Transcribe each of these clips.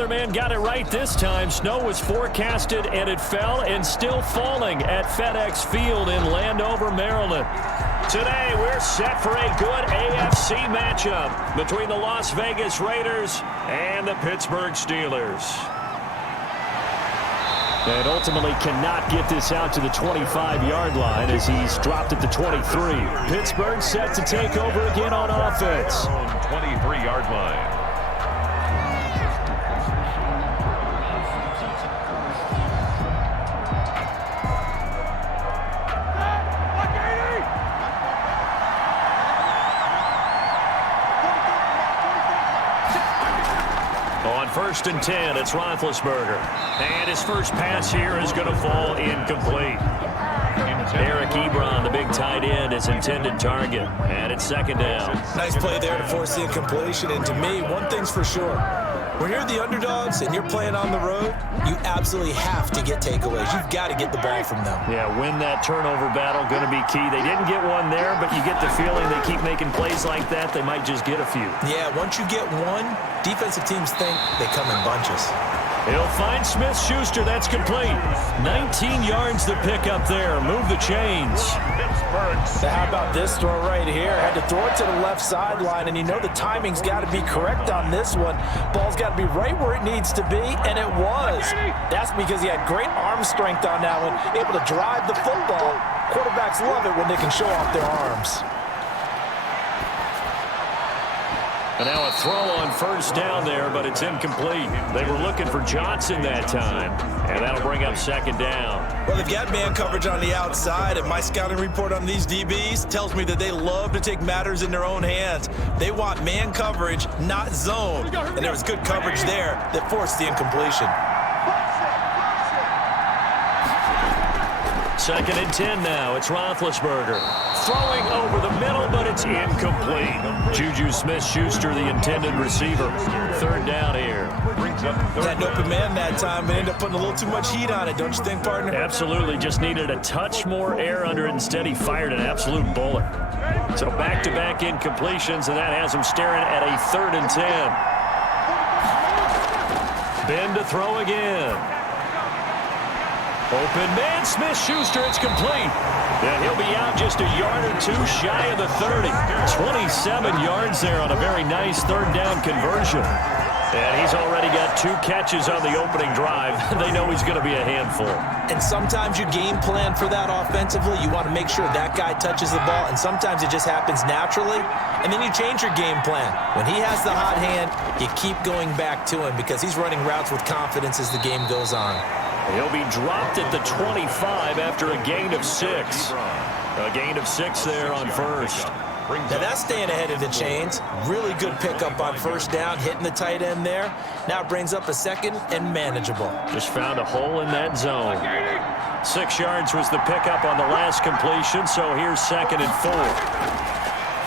weatherman got it right this time. Snow was forecasted, and it fell and still falling at FedEx Field in Landover, Maryland. Today, we're set for a good AFC matchup between the Las Vegas Raiders and the Pittsburgh Steelers. And ultimately cannot get this out to the 25-yard line as he's dropped at the 23. Pittsburgh set to take over again on offense. 23-yard line. First and 10, it's Roethlisberger. And his first pass here is going to fall incomplete. Eric Ebron, the big tight end, is intended target. And it's second down. Nice play there to force the incompletion. And to me, one thing's for sure. When you're the underdogs and you're playing on the road, you absolutely have to get takeaways. You've got to get the ball from them. Yeah, win that turnover battle, going to be key. They didn't get one there, but you get the feeling they keep making plays like that, they might just get a few. Yeah, once you get one, defensive teams think they come in bunches. He'll find Smith-Schuster. That's complete. 19 yards to pick up there. Move the chains. How about this throw right here? Had to throw it to the left sideline, and you know the timing's got to be correct on this one. Ball's got to be right where it needs to be, and it was. That's because he had great arm strength on that one, able to drive the football. Quarterbacks love it when they can show off their arms. And now a throw on first down there, but it's incomplete. They were looking for Johnson that time, and that'll bring up second down. Well, they've got man coverage on the outside, and my scouting report on these DBs tells me that they love to take matters in their own hands. They want man coverage, not zone. And there was good coverage there that forced the incompletion. Second and 10 now. It's Roethlisberger. Throwing over the middle, but it's incomplete. Juju Smith-Schuster, the intended receiver. Third down here. Had an open man that time, but ended up putting a little too much heat on it, don't you think, partner? Absolutely. Just needed a touch more air under it. Instead, he fired an absolute bullet. So back-to-back incompletions, and that has him staring at a third and 10. Ben to throw again. Open man, Smith-Schuster, it's complete. And he'll be out just a yard or two shy of the 30. 27 yards there on a very nice third down conversion. And he's already got 2 catches on the opening drive. They know he's going to be a handful. And sometimes you game plan for that offensively. You want to make sure that guy touches the ball, and sometimes it just happens naturally. And then you change your game plan. When he has the hot hand, you keep going back to him because he's running routes with confidence as the game goes on. He'll be dropped at the 25 after a gain of 6. A gain of 6 there on first. Now that's staying ahead of the chains. Really good pickup on first down, hitting the tight end there. Now it brings up a second and manageable. Just found a hole in that zone. 6 yards was the pickup on the last completion, so here's second and 4.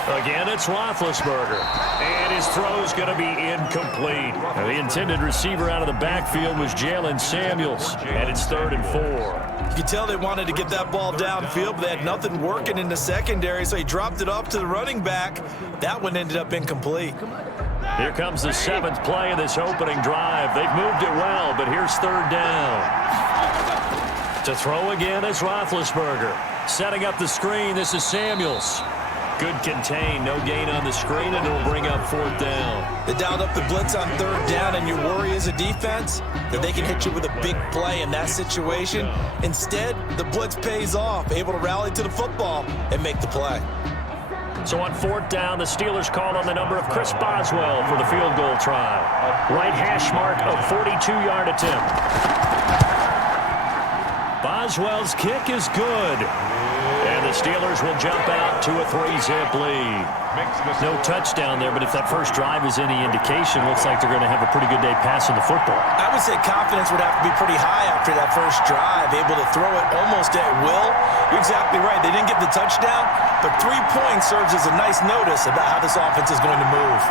Again, it's Roethlisberger. And his throw's going to be incomplete. Now, the intended receiver out of the backfield was Jalen Samuels. And it's third and 4. You could tell they wanted to get that ball downfield, but they had nothing working in the secondary, so he dropped it off to the running back. That one ended up incomplete. Here comes the 7th play of this opening drive. They've moved it well, but here's third down. To throw again is Roethlisberger. Setting up the screen, this is Samuels. Good contain, no gain on the screen, and it'll bring up 4th down. They dialed up the blitz on third down, and your worry as a defense that they can hit you with a big play in that situation. Instead, the blitz pays off, able to rally to the football and make the play. So on 4th down, the Steelers called on the number of Chris Boswell for the field goal try. Right hash mark of 42-yard attempt. Boswell's kick is good. And the Steelers will jump out to a 3-zip lead. No touchdown there, but if that first drive is any indication, looks like they're going to have a pretty good day passing the football. I would say confidence would have to be pretty high after that first drive, able to throw it almost at will. You're exactly right. They didn't get the touchdown, but 3 points serves as a nice notice about how this offense is going to move.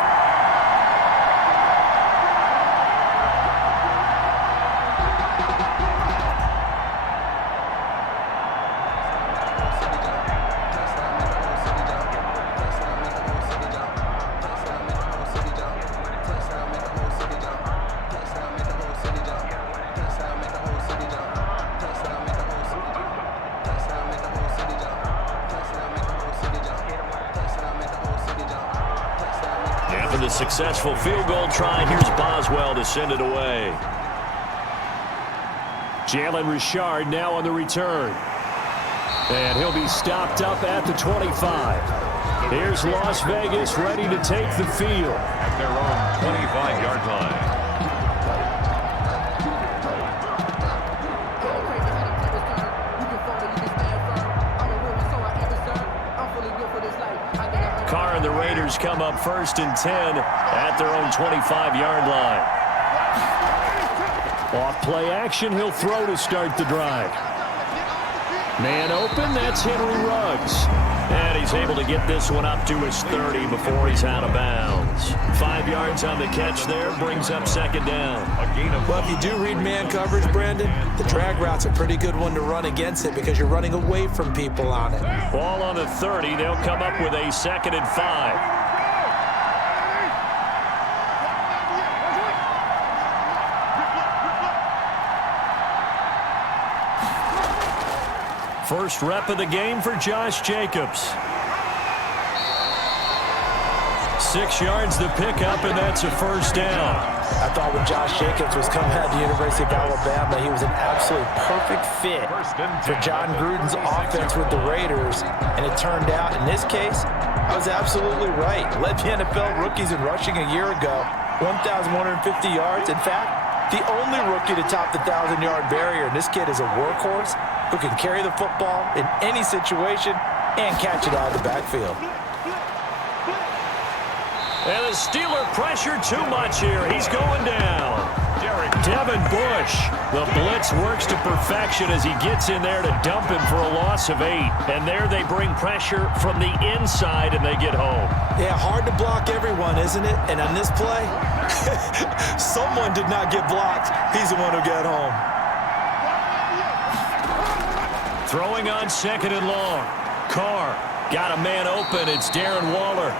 successful field goal try. Here's Boswell to send it away. Jalen Richard now on the return. And he'll be stopped up at the 25. Here's Las Vegas ready to take the field. At their own 25-yard line. Carr and the Raiders come up 1st and 10 at their own 25-yard line. Off play action, he'll throw to start the drive. Man open, that's Henry Ruggs. And he's able to get this one up to his 30 before he's out of bounds. 5 yards on the catch there, brings up 2nd down. Well, if you do read man coverage, Brandon, the drag route's a pretty good one to run against it because you're running away from people on it. Ball on the 30, they'll come up with a 2nd and 5. First rep of the game for Josh Jacobs. 6 yards the pickup, and that's a 1st down. I thought when Josh Jacobs was coming out of the University of Alabama, he was an absolutely perfect fit for John Gruden's offense with the Raiders. And it turned out, in this case, I was absolutely right. Led the NFL rookies in rushing a year ago, 1,150 yards. In fact, the only rookie to top the 1,000-yard barrier. And this kid is a workhorse who can carry the football in any situation and catch it out of the backfield. And the Steeler pressure too much here. He's going down. Devin Bush. The blitz works to perfection as he gets in there to dump him for a loss of 8. And there they bring pressure from the inside and they get home. Yeah, hard to block everyone, isn't it? And on this play, someone did not get blocked. He's the one who got home. Throwing on 2nd and long. Carr got a man open. It's Darren Waller.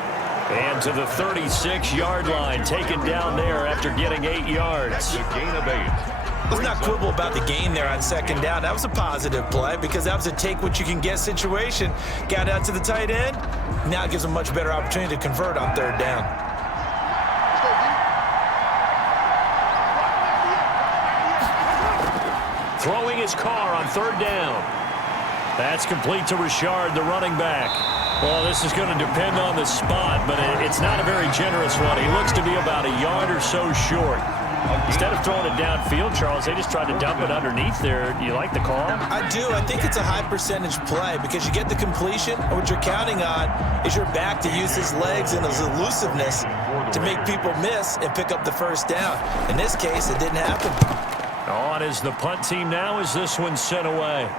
And to the 36-yard line, taken down there after getting 8 yards. A gain of 8. Let's not quibble about the gain there on 2nd down. That was a positive play because that was a take-what-you-can-get situation. Got out to the tight end. Now it gives them a much better opportunity to convert on 3rd down. Throwing his Carr on 3rd down. That's complete to Richard, the running back. Well, this is going to depend on the spot, but it's not a very generous one. He looks to be about a yard or so short. Instead of throwing it downfield, Charles, they just tried to dump it underneath there. Do you like the call? I do. I think it's a high-percentage play because you get the completion, and what you're counting on is your back to use his legs and his elusiveness to make people miss and pick up the 1st down. In this case, it didn't happen. On is the punt team now as this one's sent away.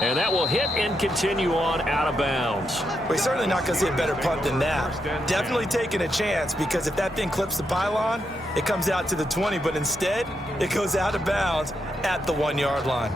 And that will hit and continue on out of bounds. Well, he's certainly not going to see a better punt than that. Definitely taking a chance because if that thing clips the pylon, it comes out to the 20, but instead, it goes out of bounds at the 1-yard line.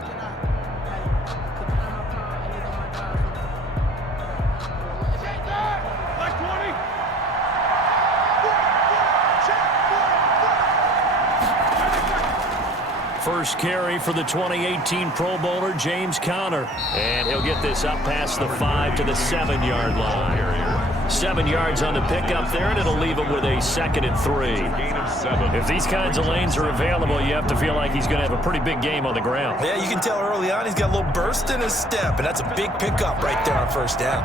First carry for the 2018 Pro Bowler, James Conner. And he'll get this up past the 5 to the 7-yard line. 7 yards on the pickup there, and it'll leave him with a 2nd and 3. If these kinds of lanes are available, you have to feel like he's going to have a pretty big game on the ground. Yeah, you can tell early on he's got a little burst in his step, and that's a big pickup right there on 1st down.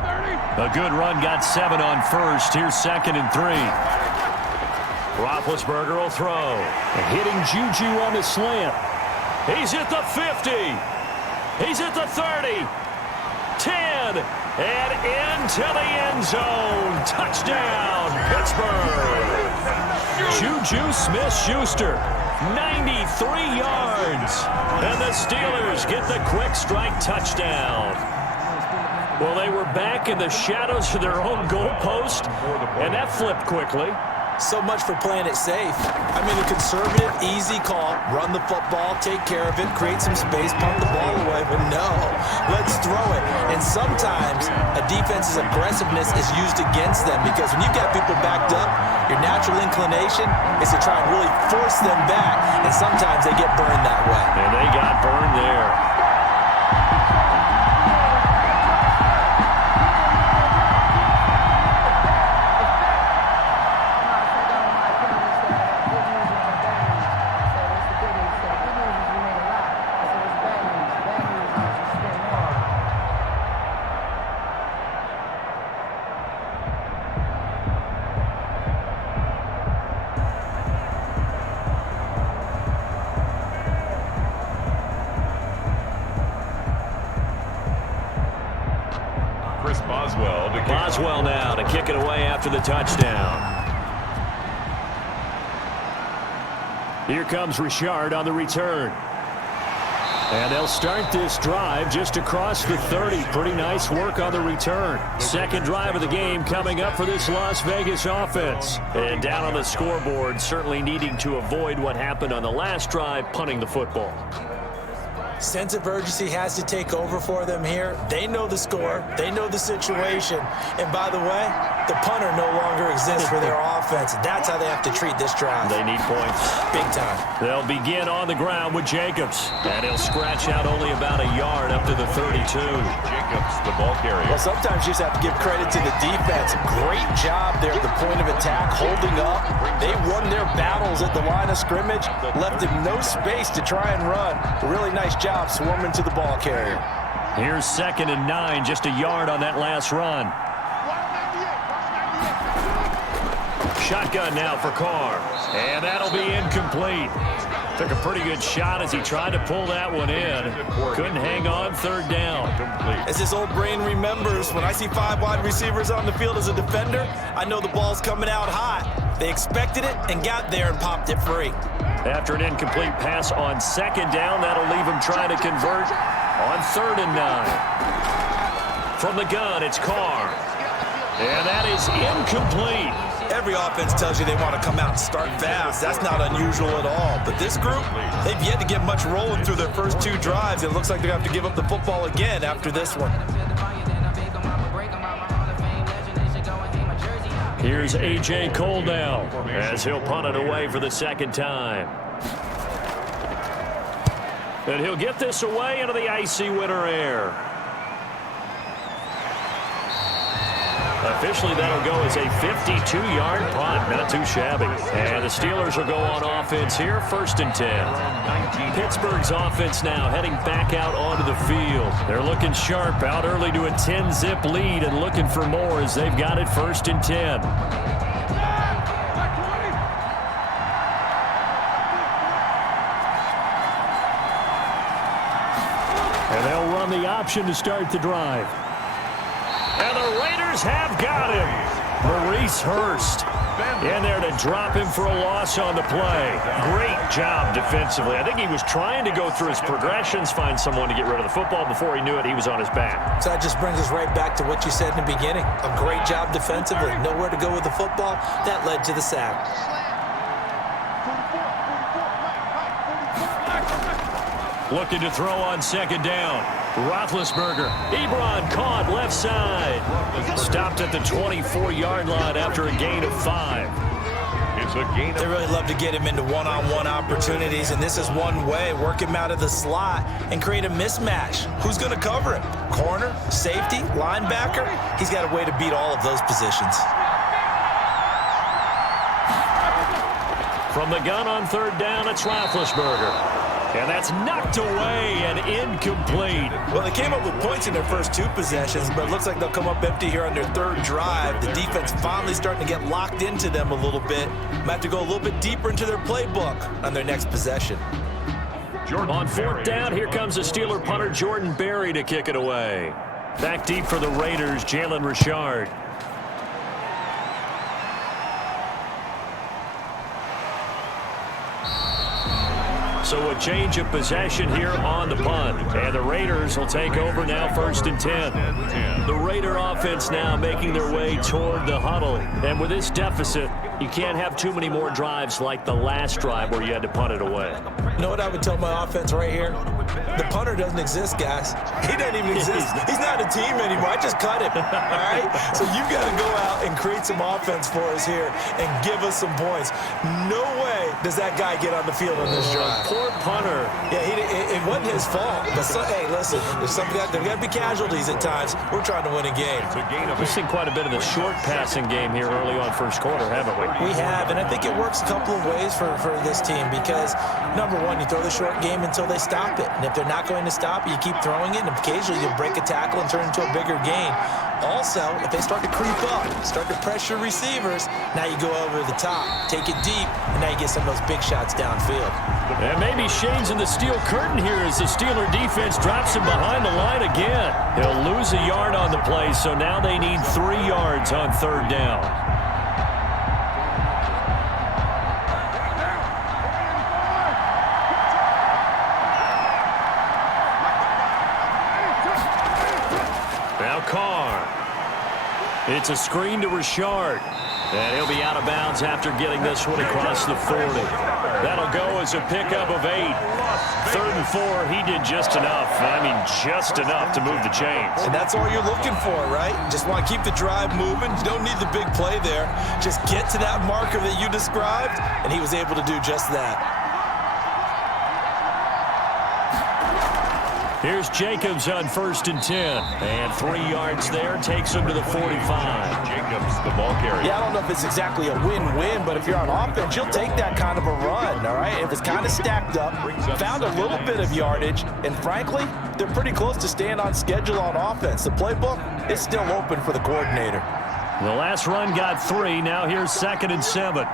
A good run, got 7 on 1st. Here's 2nd and 3. Roethlisberger will throw. Hitting Juju on the slant. He's at the 50. He's at the 30. 10. And into the end zone. Touchdown, Pittsburgh. Juju Smith-Schuster, 93 yards. And the Steelers get the quick strike touchdown. Well, they were back in the shadows of their own goalpost, and that flipped quickly. So much for playing it safe. I mean, a conservative, easy call, run the football, take care of it, create some space, pump the ball away. But no, let's throw it. And sometimes a defense's aggressiveness is used against them because when you've got people backed up, your natural inclination is to try and really force them back. And sometimes they get burned that way. And they got burned there. Criswell now to kick it away after the touchdown. Here comes Richard on the return. And they'll start this drive just across the 30. Pretty nice work on the return. Second drive of the game coming up for this Las Vegas offense. And down on the scoreboard, certainly needing to avoid what happened on the last drive, punting the football. Sense of urgency has to take over for them here. They know the score. They know the situation. And by the way, the punter no longer exists for their offense. That's how they have to treat this drive. They need points. Big time. They'll begin on the ground with Jacobs. And he'll scratch out only about a yard up to the 32. Jacobs, the ball carrier. Well, sometimes you just have to give credit to the defense. Great job there at the point of attack, holding up. They won their battles at the line of scrimmage, left them no space to try and run. Really nice job swarming to the ball carrier. Here's 2nd and 9, just a yard on that last run. Shotgun now for Carr, and that'll be incomplete. Took a pretty good shot as he tried to pull that one in. Couldn't hang on, 3rd down. As his old brain remembers, when I see 5 wide receivers on the field as a defender, I know the ball's coming out hot. They expected it and got there and popped it free. After an incomplete pass on 2nd down, that'll leave him trying to convert on 3rd and 9. From the gun, it's Carr. And that is incomplete. Every offense tells you they want to come out and start fast. That's not unusual at all. But this group, they've yet to get much rolling through their first 2 drives. It looks like they're going to have to give up the football again after this one. Here's A.J. Cole now as he'll punt it away for the 2nd time. And he'll get this away into the icy winter air. Officially, that'll go as a 52-yard punt. Not too shabby. And the Steelers will go on offense here, 1st and 10. Pittsburgh's offense now heading back out onto the field. They're looking sharp, out early to a 10-zip lead and looking for more as they've got it 1st and 10. And they'll run the option to start the drive. And the Raiders have got him. Maurice Hurst in there to drop him for a loss on the play. Great job defensively. I think he was trying to go through his progressions, find someone to get rid of the football. Before he knew it, he was on his back. So that just brings us right back to what you said in the beginning. A great job defensively. Nowhere to go with the football. That led to the sack. Looking to throw on 2nd down. Roethlisberger. Ebron caught left side. Stopped at the 24-yard line after a gain of 5. It's a gain of... They really love to get him into one-on-one opportunities, and this is one way. Work him out of the slot and create a mismatch. Who's going to cover him? Corner, safety, linebacker? He's got a way to beat all of those positions. From the gun on 3rd down, it's Roethlisberger. And that's knocked away and incomplete. Well, they came up with points in their first 2 possessions, but it looks like they'll come up empty here on their 3rd drive. The defense finally starting to get locked into them a little bit. Might have to go a little bit deeper into their playbook on their next possession. On 4th down, here comes the Steeler punter Jordan Berry to kick it away. Back deep for the Raiders, Jalen Richard. So a change of possession here on the punt. And the Raiders will take over now 1st and 10. The Raider offense now making their way toward the huddle. And with this deficit, you can't have too many more drives like the last drive where you had to punt it away. You know what I would tell my offense right here? The punter doesn't exist, guys. He doesn't even exist. He's not a team anymore. I just cut him, all right? So you've got to go out and create some offense for us here and give us some points. No way does that guy get on the field on this drive. Poor punter. Yeah, it wasn't his fault. But hey, listen, there's got to be casualties at times. We're trying to win a game. We've seen quite a bit of the short passing game here early on 1st quarter, haven't we? We have, and I think it works a couple of ways for this team because, number one, you throw the short game until they stop it. And if they're not going to stop it, you keep throwing it, and occasionally you'll break a tackle and turn it into a bigger gain. Also, if they start to creep up, start to pressure receivers, now you go over the top, take it deep, and now you get some of those big shots downfield. And maybe Shane's in the steel curtain here as the Steeler defense drops him behind the line again. He'll lose a yard on the play, so now they need 3 yards on third down. Now Carr. It's a screen to Richard. And he'll be out of bounds after getting this one across the 40. That'll go as a pickup of 8. 3rd and 4, he did just enough. I mean, just enough to move the chains. And that's all you're looking for, right? Just want to keep the drive moving. You don't need the big play there. Just get to that marker that you described, and he was able to do just that. Here's Jacobs on 1st and 10. And 3 yards there takes him to the 45. Jacobs, the ball carrier. Yeah, I don't know if it's exactly a win-win, but if you're on offense, you'll take that kind of a run, all right? If it's kind of stacked up, found a little bit of yardage, and frankly, they're pretty close to staying on schedule on offense. The playbook is still open for the coordinator. The last run got 3. Now here's 2nd and 7.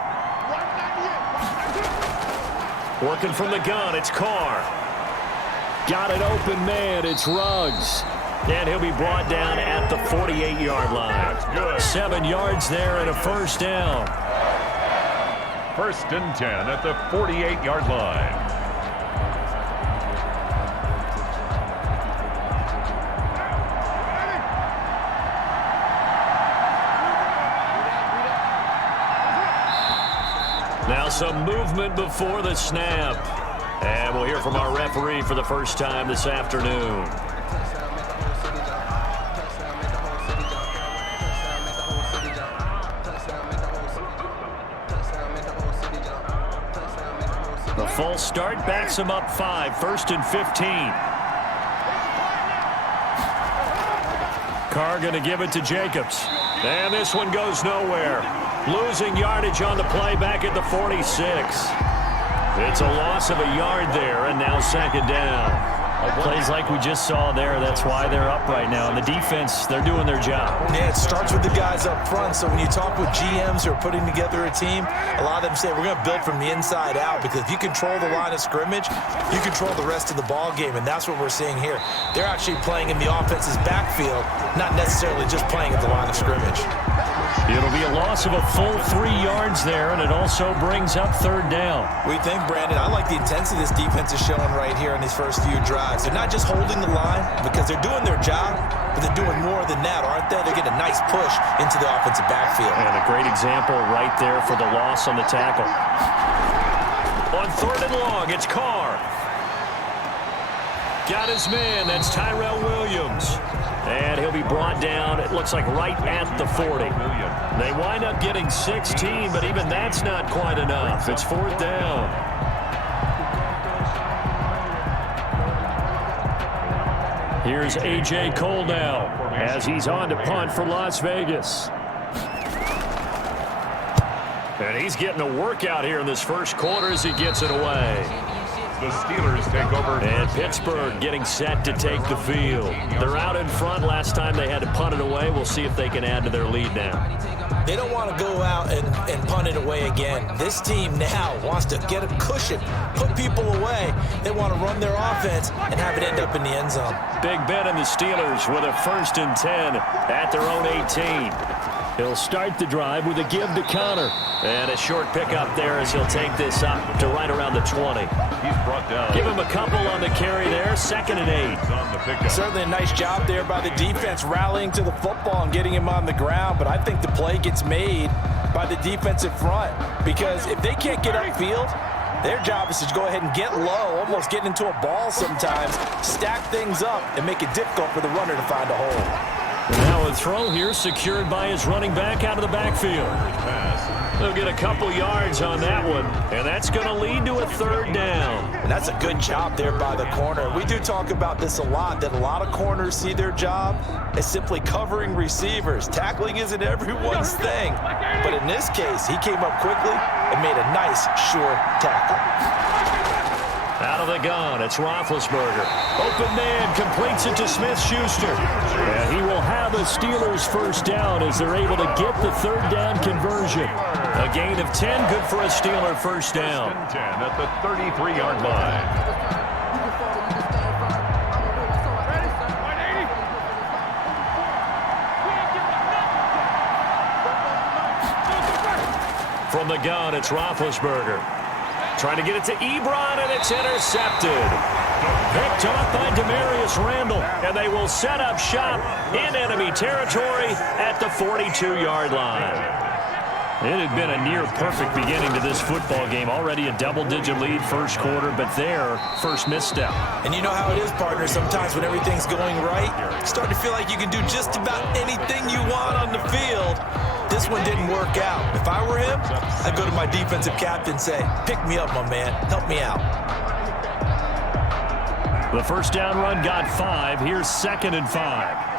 Working from the gun, it's Carr. Got an open man, it's Ruggs. And he'll be brought down at the 48-yard line. 7 yards there and a 1st down. 1st and 10 at the 48-yard line. Now some movement before the snap. And we'll hear from our referee for the first time this afternoon. The false start backs him up 5, 1st and 15. Carr going to give it to Jacobs. And this one goes nowhere. Losing yardage on the play back at the 46. It's a loss of a yard there, and now 2nd down. Plays like we just saw there, that's why they're up right now. And the defense, they're doing their job. Yeah, it starts with the guys up front. So when you talk with GMs who are putting together a team, a lot of them say we're going to build from the inside out, because if you control the line of scrimmage, you control the rest of the ball game, and that's what we're seeing here. They're actually playing in the offense's backfield, not necessarily just playing at the line of scrimmage. It'll be a loss of a full 3 yards there, and it also brings up 3rd down. We think, Brandon, I like the intensity this defense is showing right here in these first few drives. They're not just holding the line because they're doing their job, but they're doing more than that, aren't they? They're getting a nice push into the offensive backfield. And a great example right there for the loss on the tackle. On 3rd and long, it's Carr. Got his man. That's Tyrell Williams. And he'll be brought down, it looks like, right at the 40. They wind up getting 16, but even that's not quite enough. It's 4th down. Here's A.J. Cole now as he's on to punt for Las Vegas. And he's getting a workout here in this first quarter as he gets it away. The Steelers take over. And Pittsburgh getting set to take the field. They're out in front. Last time they had to punt it away. We'll see if they can add to their lead now. They don't want to go out and punt it away again. This team now wants to get a cushion, put people away. They want to run their offense and have it end up in the end zone. Big Ben and the Steelers with a 1st and 10 at their own 18. He'll start the drive with a give to Connor. And a short pickup there as he'll take this up to right around the 20. He's brought down. Give him a couple on the carry there. 2nd and 8. On the pickup. Certainly a nice job there by the defense rallying to the football and getting him on the ground. But I think the play gets made by the defensive front, because if they can't get upfield, their job is to go ahead and get low, almost get into a ball sometimes, stack things up, and make it difficult for the runner to find a hole. Now a throw here secured by his running back out of the backfield. They'll get a couple yards on that one, and that's going to lead to a 3rd down. And that's a good job there by the corner. We do talk about this a lot, that a lot of corners see their job as simply covering receivers. Tackling isn't everyone's thing. But in this case, he came up quickly and made a nice, sure tackle. Out of the gun, it's Roethlisberger. Open man, completes it to Smith-Schuster. And he will have a Steelers first down as they're able to get the third down conversion. A gain of 10, good for a Steeler first down. 10 at the 33-yard line. From the gun, it's Roethlisberger. Trying to get it to Ebron, and it's intercepted. Picked off by Demarius Randall, and they will set up shop in enemy territory at the 42-yard line. It had been a near-perfect beginning to this football game. Already a double-digit lead first quarter, but their first misstep. And you know how it is, partner. Sometimes when everything's going right, you start to feel like you can do just about anything you want on the field. This one didn't work out. If I were him, I'd go to my defensive captain and say, pick me up, my man. Help me out. The first down run got 5. Here's 2nd and 5.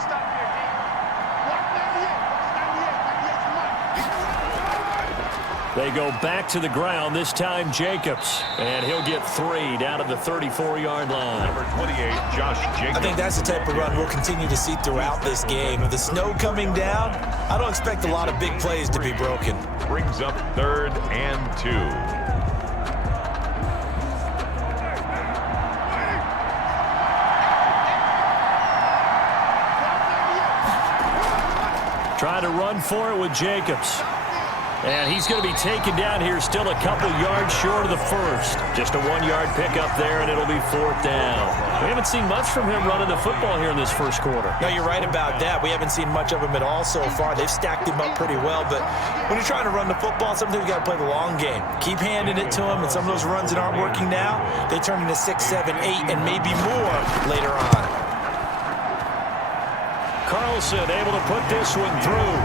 They go back to the ground, this time Jacobs. And he'll get 3 down to the 34-yard line. Number 28, Josh Jacobs. I think that's the type of run we'll continue to see throughout this game. With the snow coming down, I don't expect a lot of big plays to be broken. Brings up 3rd and 2. Trying to run for it with Jacobs. And he's going to be taken down here, still a couple yards short of the first. Just a 1-yard pickup there, and it'll be 4th down. We haven't seen much from him running the football here in this first quarter. No, you're right about that. We haven't seen much of him at all so far. They've stacked him up pretty well, but when you're trying to run the football, sometimes you got to play the long game. Keep handing it to him, and some of those runs that aren't working now, they turn into 6, 7, 8, and maybe more later on. Carlson able to put this one through.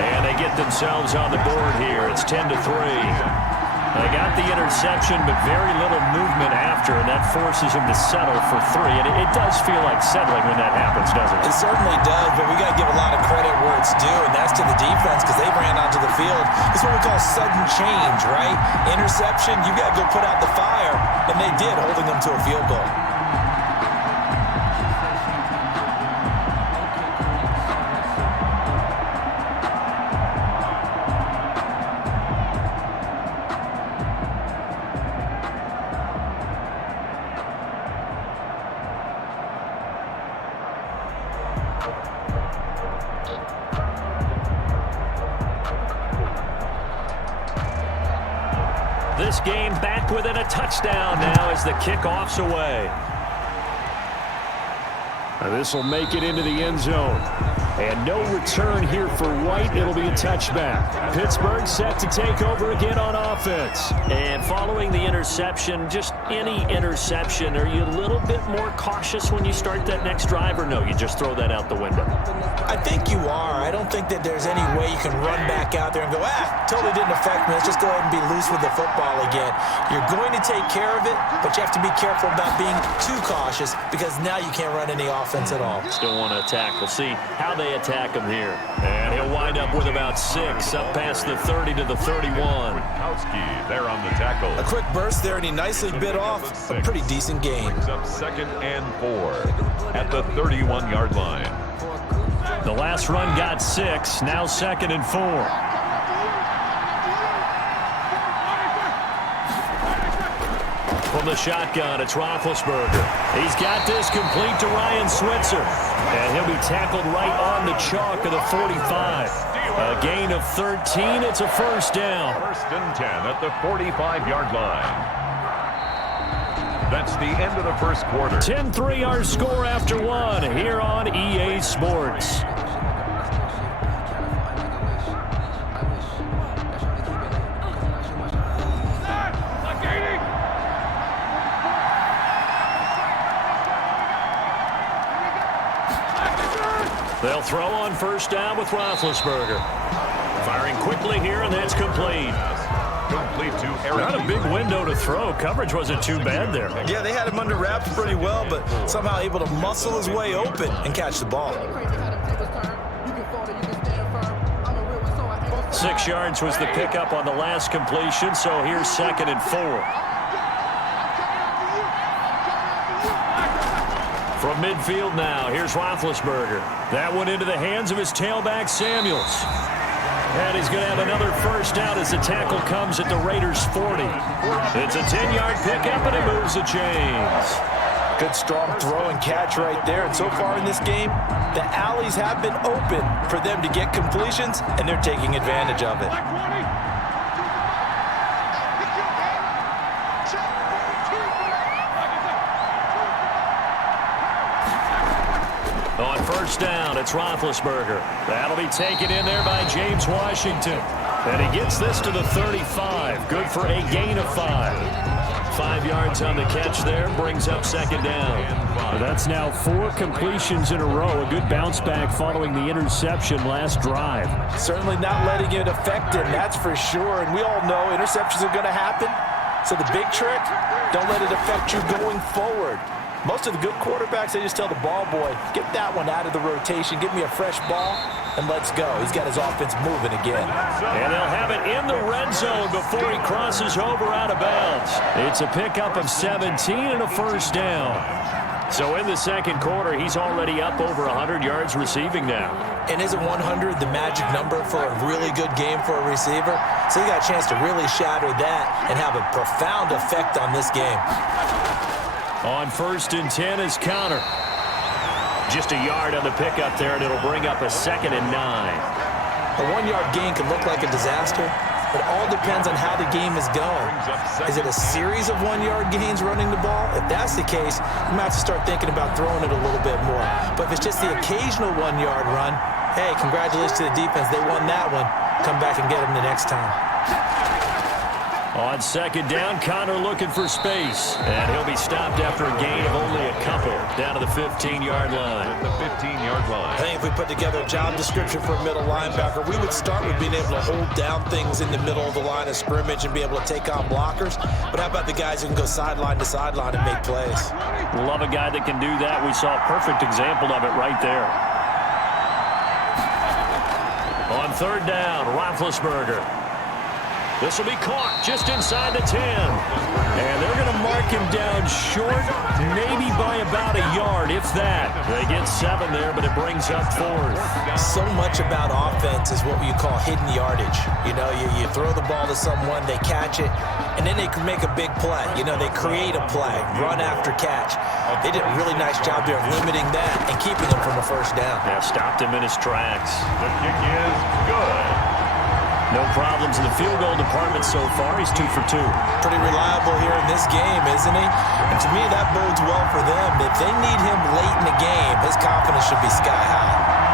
And they get themselves on the board here. It's 10-3. They got the interception, but very little movement after, and that forces them to settle for 3. And it does feel like settling when that happens, doesn't it? It certainly does, but we got to give a lot of credit where it's due, and that's to the defense because they ran onto the field. It's what we call sudden change, right? Interception, you got to go put out the fire, and they did, holding them to a field goal. This game back within a touchdown now as the kickoff's away. This will make it into the end zone. And no return here for White. It'll be a touchback. Pittsburgh set to take over again on offense. And following the interception, just any interception, are you a little bit more cautious when you start that next drive, or no, you just throw that out the window? I think you are. I don't think that there's any way you can run back out there and go, totally didn't affect me. Let's just go ahead and be loose with the football again. You're going to take care of it, but you have to be careful about being too cautious because now you can't run any offense at all. Still want to attack. We'll see how they attack him here. And he'll wind up with about 6, up past the 30 to the 31. Witkowski there on the tackle. A quick burst there, and he nicely bit off a pretty decent game. Brings up 2nd and 4 at the 31-yard line. The last run got 6, now 2nd and 4. From the shotgun, it's Roethlisberger. He's got this complete to Ryan Switzer. And he'll be tackled right on the chalk of the 45. A gain of 13. It's a first down. 1st and 10 at the 45-yard line. That's the end of the first quarter. 10-3 our score after 1 here on EA Sports. They'll throw on first down with Roethlisberger. Firing quickly here, and that's complete. Complete to Eric. Not a big window to throw. Coverage wasn't too bad there. Yeah, they had him under wraps pretty well, but somehow able to muscle his way open and catch the ball. 6 yards was the pickup on the last completion, so here's 2nd and 4. From midfield now, here's Roethlisberger. That one into the hands of his tailback, Samuels. And he's going to have another first down as the tackle comes at the Raiders' 40. It's a 10-yard pickup, and it moves the chains. Good strong throw and catch right there. And so far in this game, the alleys have been open for them to get completions, and they're taking advantage of it. On first down, it's Roethlisberger. That'll be taken in there by James Washington. And he gets this to the 35. Good for a gain of 5. 5 yards on the catch there, brings up 2nd down. That's now 4 completions in a row. A good bounce back following the interception last drive. Certainly not letting it affect him, that's for sure. And we all know interceptions are going to happen. So the big trick, don't let it affect you going forward. Most of the good quarterbacks, they just tell the ball boy, get that one out of the rotation, give me a fresh ball, and let's go. He's got his offense moving again. And they'll have it in the red zone before he crosses over out of bounds. It's a pickup of 17 and a first down. So in the second quarter, he's already up over 100 yards receiving now. And isn't 100 the magic number for a really good game for a receiver? So he got a chance to really shatter that and have a profound effect on this game. On 1st and 10 is Connor. Just a yard on the pickup there, and it'll bring up a 2nd and 9. A 1-yard gain can look like a disaster. It all depends on how the game is going. Is it a series of 1-yard gains running the ball? If that's the case, you might have to start thinking about throwing it a little bit more. But if it's just the occasional 1-yard run, hey, congratulations to the defense. They won that one. Come back and get them the next time. On 2nd down, Connor looking for space. And he'll be stopped after a gain of only a couple down to the 15-yard line. At the 15-yard line. I think if we put together a job description for a middle linebacker, we would start with being able to hold down things in the middle of the line of scrimmage and be able to take on blockers. But how about the guys who can go sideline to sideline and make plays? Love a guy that can do that. We saw a perfect example of it right there. On 3rd down, Roethlisberger. This will be caught just inside the 10. And they're going to mark him down short, maybe by about a yard, if that. They get 7 there, but it brings up 4th. So much about offense is what you call hidden yardage. You know, you throw the ball to someone, they catch it, and then they can make a big play. You know, they create a play, run after catch. They did a really nice job there of limiting that and keeping him from a first down. Yeah, stopped him in his tracks. The kick is good. No problems in the field goal department so far. He's 2 for 2. Pretty reliable here in this game, isn't he? And to me, that bodes well for them. If they need him late in the game, his confidence should be sky high.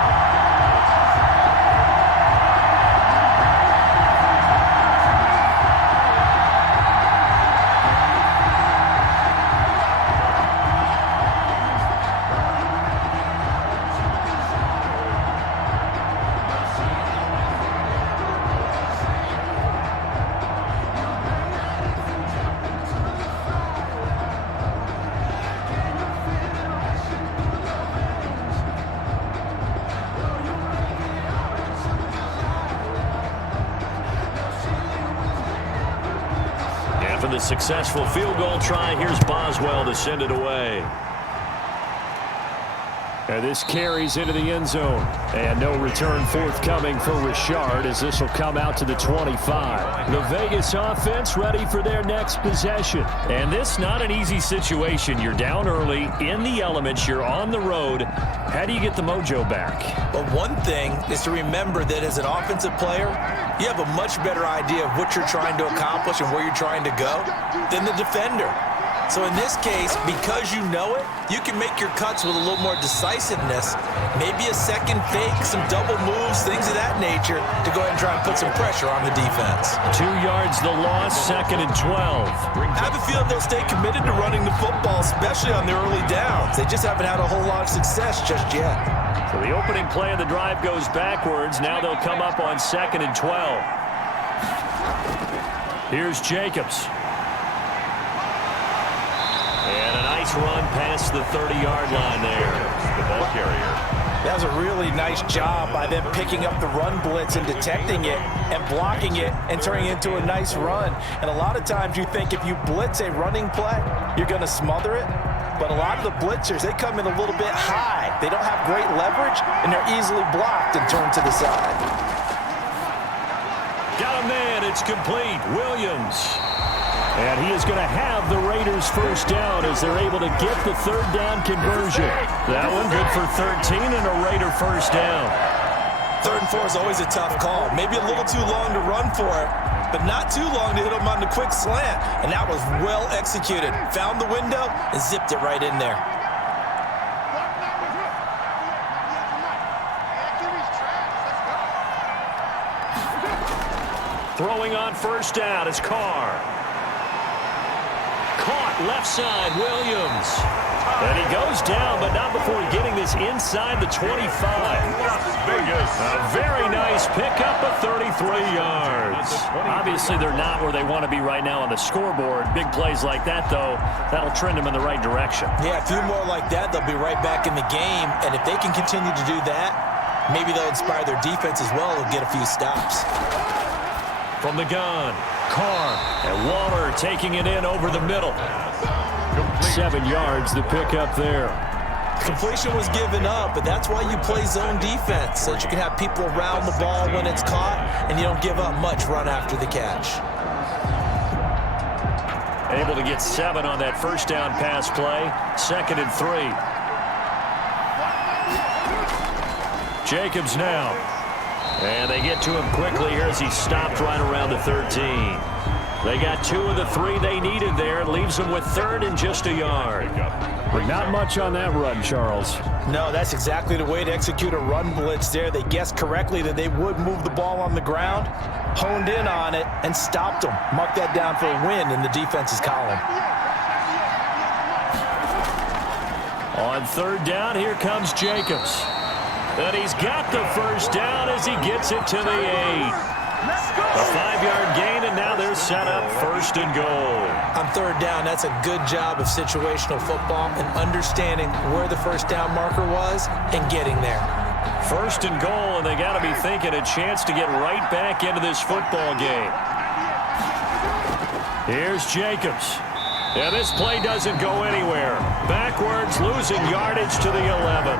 After the successful field goal try, here's Boswell to send it away. And this carries into the end zone. And no return forthcoming for Richard as this will come out to the 25. The Vegas offense ready for their next possession. And this not an easy situation. You're down early, in the elements, you're on the road. How do you get the mojo back? Well, one thing is to remember that as an offensive player, you have a much better idea of what you're trying to accomplish and where you're trying to go than the defender. So in this case, because you know it, you can make your cuts with a little more decisiveness. Maybe a second fake, some double moves, things of that nature to go ahead and try and put some pressure on the defense. 2 yards the loss, 2nd and 12. I have a feeling they'll stay committed to running the football, especially on the early downs. They just haven't had a whole lot of success just yet. So the opening play of the drive goes backwards. Now they'll come up on 2nd and 12. Here's Jacobs. And a nice run past the 30-yard line there. The ball carrier. That was a really nice job by them picking up the run blitz and detecting it and blocking it and turning it into a nice run. And a lot of times you think if you blitz a running play, you're going to smother it. But a lot of the blitzers, they come in a little bit high. They don't have great leverage, and they're easily blocked and turned to the side. Got a man. It's complete. Williams. And he is going to have the Raiders first down as they're able to get the third down conversion. That one good for 13 and a Raider first down. 3rd and 4 is always a tough call. Maybe a little too long to run for it, but not too long to hit him on the quick slant. And that was well executed. Found the window and zipped it right in there. Throwing on first down is Carr. Caught left side, Williams. And he goes down, but not before getting this inside the 25. Vegas. A very nice pickup of 33 yards. Obviously, they're not where they want to be right now on the scoreboard. Big plays like that, though, that'll trend them in the right direction. Yeah, a few more like that, they'll be right back in the game. And if they can continue to do that, maybe they'll inspire their defense as well and get a few stops. From the gun, Carr. And Waller taking it in over the middle. 7 yards, the pickup there. Completion was given up, but that's why you play zone defense, so that you can have people around the ball when it's caught, and you don't give up much run after the catch. Able to get 7 on that first down pass play. 2nd and 3. Jacobs now. And they get to him quickly here as he stopped right around the 13. They got 2 of the 3 they needed there. It leaves them with 3rd and just a yard. But not much on that run, Charles. No, that's exactly the way to execute a run blitz there. They guessed correctly that they would move the ball on the ground, honed in on it, and stopped them. Mark that down for a win in the defense's column. On 3rd down, here comes Jacobs. And he's got the first down as he gets it to the 8. A 5-yard gain, and now they're set up 1st and goal. On 3rd down, that's a good job of situational football and understanding where the first down marker was and getting there. 1st and goal, and they got to be thinking a chance to get right back into this football game. Here's Jacobs. Yeah, this play doesn't go anywhere. Backwards, losing yardage to the 11.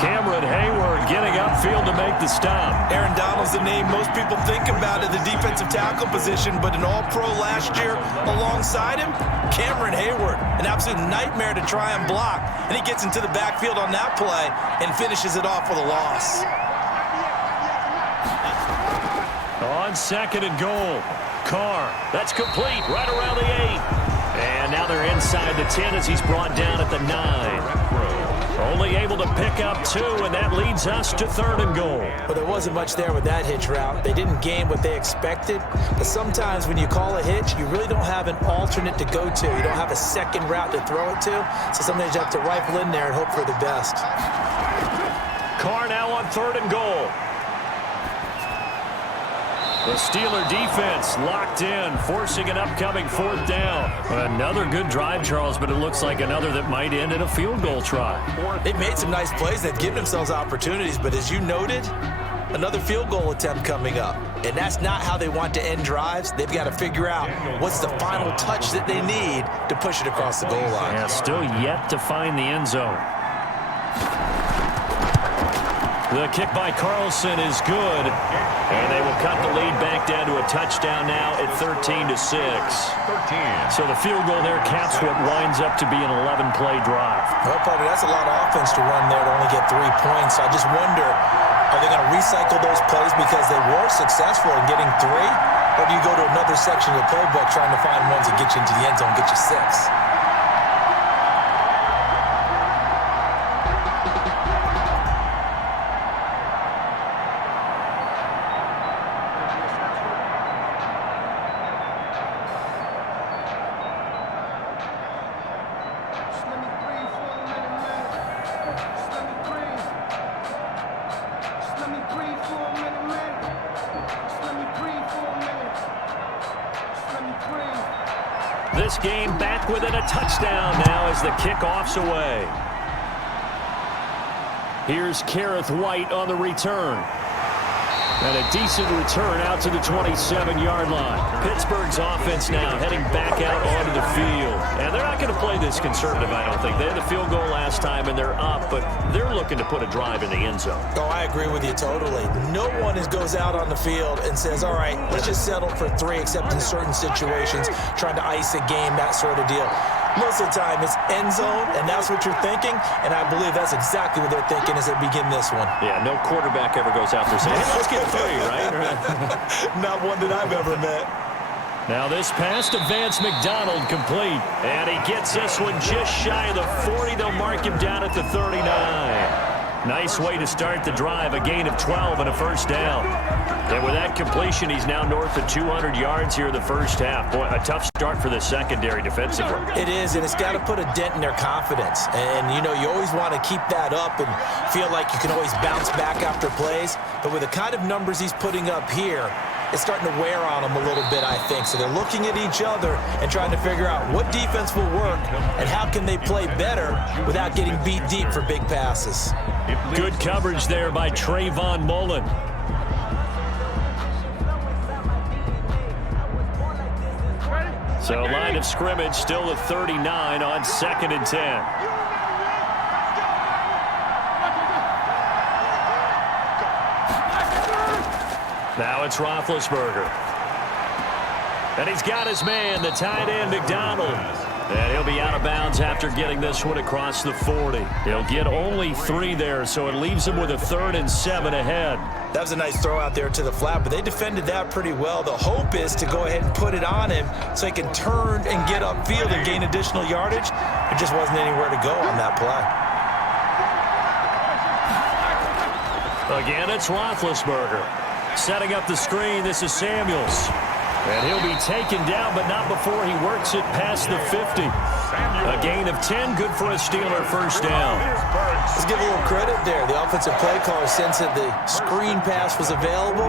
Cameron Hayward getting upfield to make the stop. Aaron Donald's the name most people think about at the defensive tackle position, but an all-pro last year alongside him, Cameron Hayward. An absolute nightmare to try and block, and he gets into the backfield on that play and finishes it off with a loss. On 2nd and goal, Carr. That's complete right around the 8. And now they're inside the 10 as he's brought down at the 9. Only able to pick up 2, and that leads us to 3rd and goal. Well, there wasn't much there with that hitch route. They didn't gain what they expected. But sometimes when you call a hitch, you really don't have an alternate to go to. You don't have a second route to throw it to. So sometimes you have to rifle in there and hope for the best. Carr now on 3rd and goal. The Steeler defense locked in, forcing an upcoming 4th down. Another good drive, Charles, but it looks like another that might end in a field goal try. They've made some nice plays. They've given themselves opportunities, but as you noted, another field goal attempt coming up. And that's not how they want to end drives. They've got to figure out what's the final touch that they need to push it across the goal line. Yeah, still yet to find the end zone. The kick by Carlson is good, and they will cut the lead back down to a touchdown now at 13-6. So the field goal there caps what winds up to be an 11-play drive. Well, partner, that's a lot of offense to run there to only get 3 points. So I just wonder, are they going to recycle those plays because they were successful in getting 3? Or do you go to another section of the playbook trying to find ones that get you into the end zone, get you 6? This game back within a touchdown now as the kickoff's away. Here's Kareth White on the return. And a decent return out to the 27-yard line. Pittsburgh's offense now heading back out onto the field. And they're not going to play this conservative, I don't think. They had the field goal last time, and they're up, but they're looking to put a drive in the end zone. Oh, I agree with you totally. No one goes out on the field and says, all right, let's just settle for 3, except in certain situations, trying to ice a game, that sort of deal. Most of the time, it's end zone, and that's what you're thinking, and I believe that's exactly what they're thinking as they begin this one. Yeah, no quarterback ever goes out there saying, hey, let's get 3, right? Not one that I've ever met. Now this pass to Vance McDonald complete. And he gets this one just shy of the 40. They'll mark him down at the 39. Nice way to start the drive, a gain of 12 and a first down. And with that completion, he's now north of 200 yards here in the first half. Boy, a tough start for the secondary defensively. It is, and it's got to put a dent in their confidence. And, you know, you always want to keep that up and feel like you can always bounce back after plays. But with the kind of numbers he's putting up here, it's starting to wear on them a little bit, I think. So they're looking at each other and trying to figure out what defense will work and how can they play better without getting beat deep for big passes. Good coverage there by Trayvon Mullen. So line of scrimmage still the 39 on 2nd and 10. Now it's Roethlisberger. And he's got his man, the tight end, McDonald. And he'll be out of bounds after getting this one across the 40. He'll get only 3 there, so it leaves him with a 3rd and 7 ahead. That was a nice throw out there to the flat, but they defended that pretty well. The hope is to go ahead and put it on him so he can turn and get upfield and gain additional yardage. There just wasn't anywhere to go on that play. Again, it's Roethlisberger. Setting up the screen, this is Samuels. And he'll be taken down, but not before he works it past the 50. A gain of 10, good for a Steeler first down. Let's give a little credit there. The offensive play caller sensed that the screen pass was available.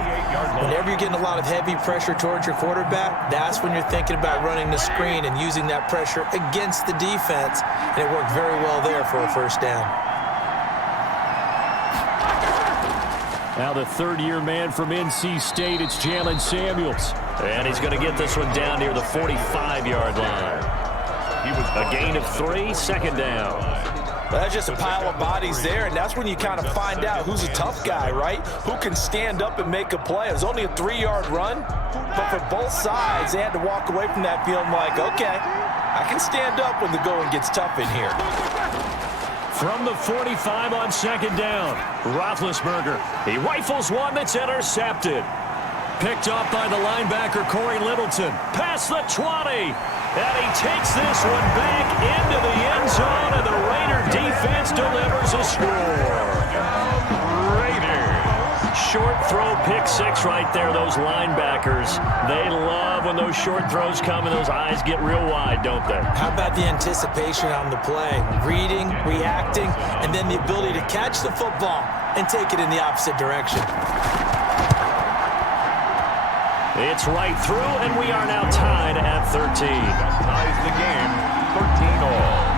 Whenever you're getting a lot of heavy pressure towards your quarterback, that's when you're thinking about running the screen and using that pressure against the defense. And it worked very well there for a first down. Now the third-year man from NC State, it's Jalen Samuels. And he's going to get this one down near the 45-yard line. A gain of 3, 2nd down. Well, that's just a pile of bodies there, and that's when you kind of find out who's a tough guy, right? Who can stand up and make a play. It was only a 3-yard run, but for both sides, they had to walk away from that feeling like, okay, I can stand up when the going gets tough in here. From the 45 on 2nd down, Roethlisberger. He rifles one that's intercepted. Picked off by the linebacker, Corey Littleton. Past the 20. And he takes this one back into the end zone, and the Raider defense delivers a score. Raiders. Short throw, pick 6 right there. Those linebackers, they love when those short throws come and those eyes get real wide, don't they? How about the anticipation on the play? Reading, reacting, and then the ability to catch the football and take it in the opposite direction. It's right through, and we are now tied at 13. Ties the game, 13 all.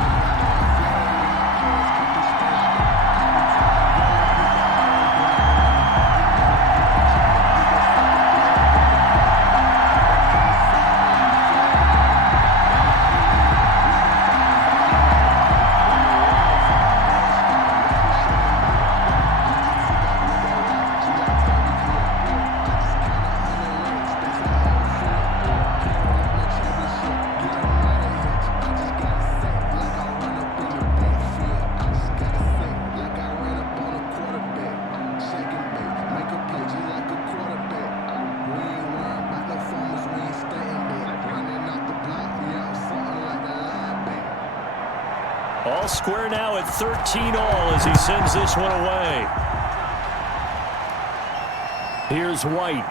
All square now at 13 all as he sends this one away. Here's White.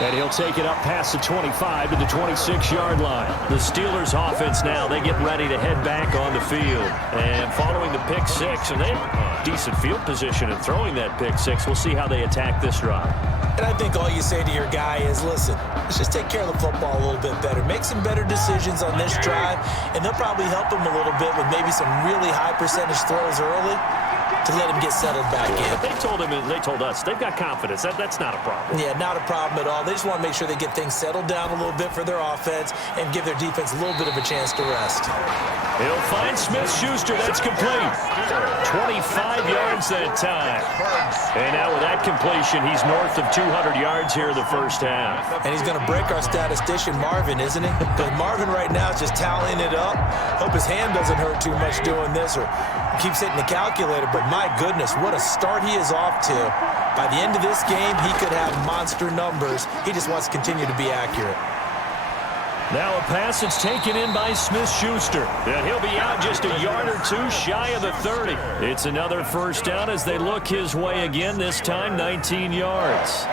And he'll take it up past the 25 to the 26-yard line. The Steelers offense now, they get ready to head back on the field. And following the pick six, and they have decent field position in throwing that pick six. We'll see how they attack this drive. And I think all you say to your guy is, listen, let's just take care of the football a little bit better. Make some better decisions on this drive, and they'll probably help him a little bit with maybe some really high percentage throws early to let him get settled back in. But they told us, they've got confidence. That's not a problem. Yeah, not a problem at all. They just want to make sure they get things settled down a little bit for their offense and give their defense a little bit of a chance to rest. He'll find Smith-Schuster. That's complete. 25 yards that time. And now with that completion, he's north of 200 yards here in the first half. And he's going to break our statistician, Marvin, isn't he? Because Marvin right now is just tallying it up. Hope his hand doesn't hurt too much doing this or keeps hitting the calculator. But my goodness, what a start he is off to. By the end of this game, he could have monster numbers. He just wants to continue to be accurate. Now a pass that's taken in by Smith-Schuster. And he'll be out just a yard or two shy of the 30. It's another first down as they look his way again, this time 19 yards.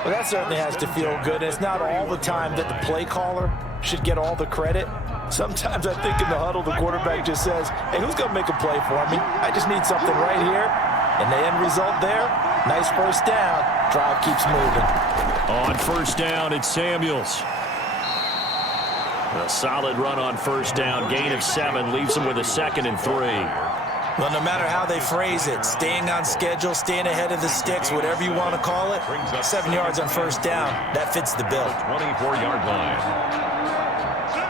Well, that certainly has to feel good. And it's not all the time that the play caller should get all the credit. Sometimes I think in the huddle, the quarterback just says, hey, who's going to make a play for me? I just need something right here. And the end result there, nice first down. Drive keeps moving. On first down, it's Samuels. A solid run on first down. Gain of 7 leaves them with a 2nd and 3. Well, no matter how they phrase it, staying on schedule, staying ahead of the sticks, whatever you want to call it, 7 yards on first down, that fits the bill. 24-yard line.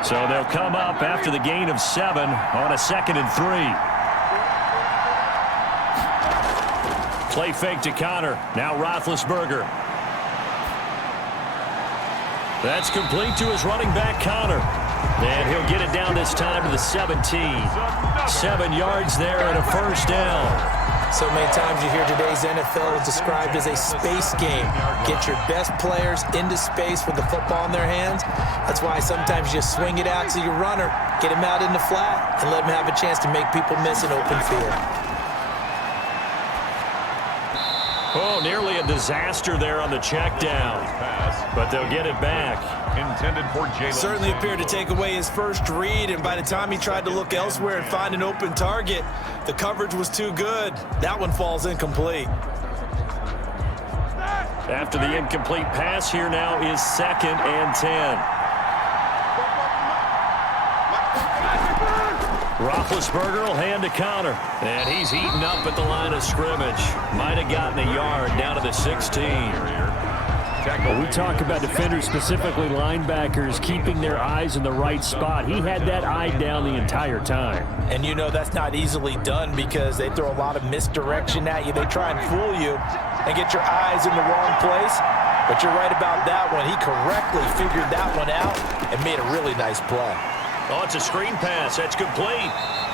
So they'll come up after the gain of 7 on a 2nd and 3. Play fake to Connor. Now Roethlisberger. That's complete to his running back, Connor. And he'll get it down this time to the 17. 7 yards there and a first down. So many times you hear today's NFL is described as a space game. Get your best players into space with the football in their hands. That's why sometimes you just swing it out to your runner, get him out in the flat, and let him have a chance to make people miss an open field. Oh, nearly a disaster there on the check down. But they'll get it back. Intended for Jalen. Certainly appeared to take away his first read, and by the time he tried to look elsewhere and find an open target, the coverage was too good. That one falls incomplete. After the incomplete pass, here now is 2nd and 10. Roethlisberger will hand to Connor. And he's heating up at the line of scrimmage. Might have gotten a yard down to the 16. Well, we talk about defenders, specifically linebackers, keeping their eyes in the right spot. He had that eye down the entire time. And you know that's not easily done because they throw a lot of misdirection at you. They try and fool you and get your eyes in the wrong place. But you're right about that one. He correctly figured that one out and made a really nice play. Oh, it's a screen pass. That's complete.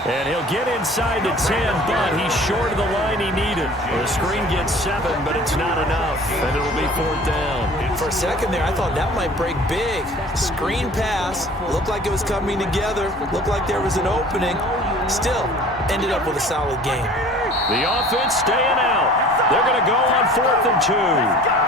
And he'll get inside the 10, but he's short of the line he needed. The screen gets 7, but it's not enough, and it'll be 4th down. For a second there, I thought that might break big. Screen pass. Looked like it was coming together. Looked like there was an opening. Still, ended up with a solid game. The offense staying out. They're going to go on 4th and 2.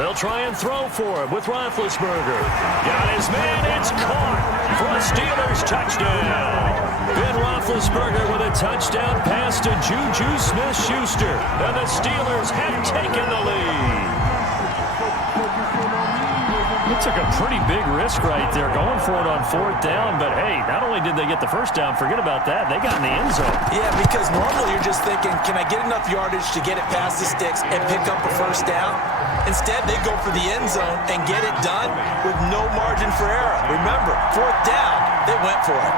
They'll try and throw for it with Roethlisberger. Got his man. It's caught for a Steelers touchdown. Ben Roethlisberger with a touchdown pass to Juju Smith-Schuster. And the Steelers have taken the lead. He took a pretty big risk right there going for it on 4th down. But, hey, not only did they get the first down, forget about that, they got in the end zone. Yeah, because normally you're just thinking, can I get enough yardage to get it past the sticks and pick up a first down? Instead, they go for the end zone and get it done with no margin for error. Remember, 4th down, they went for it.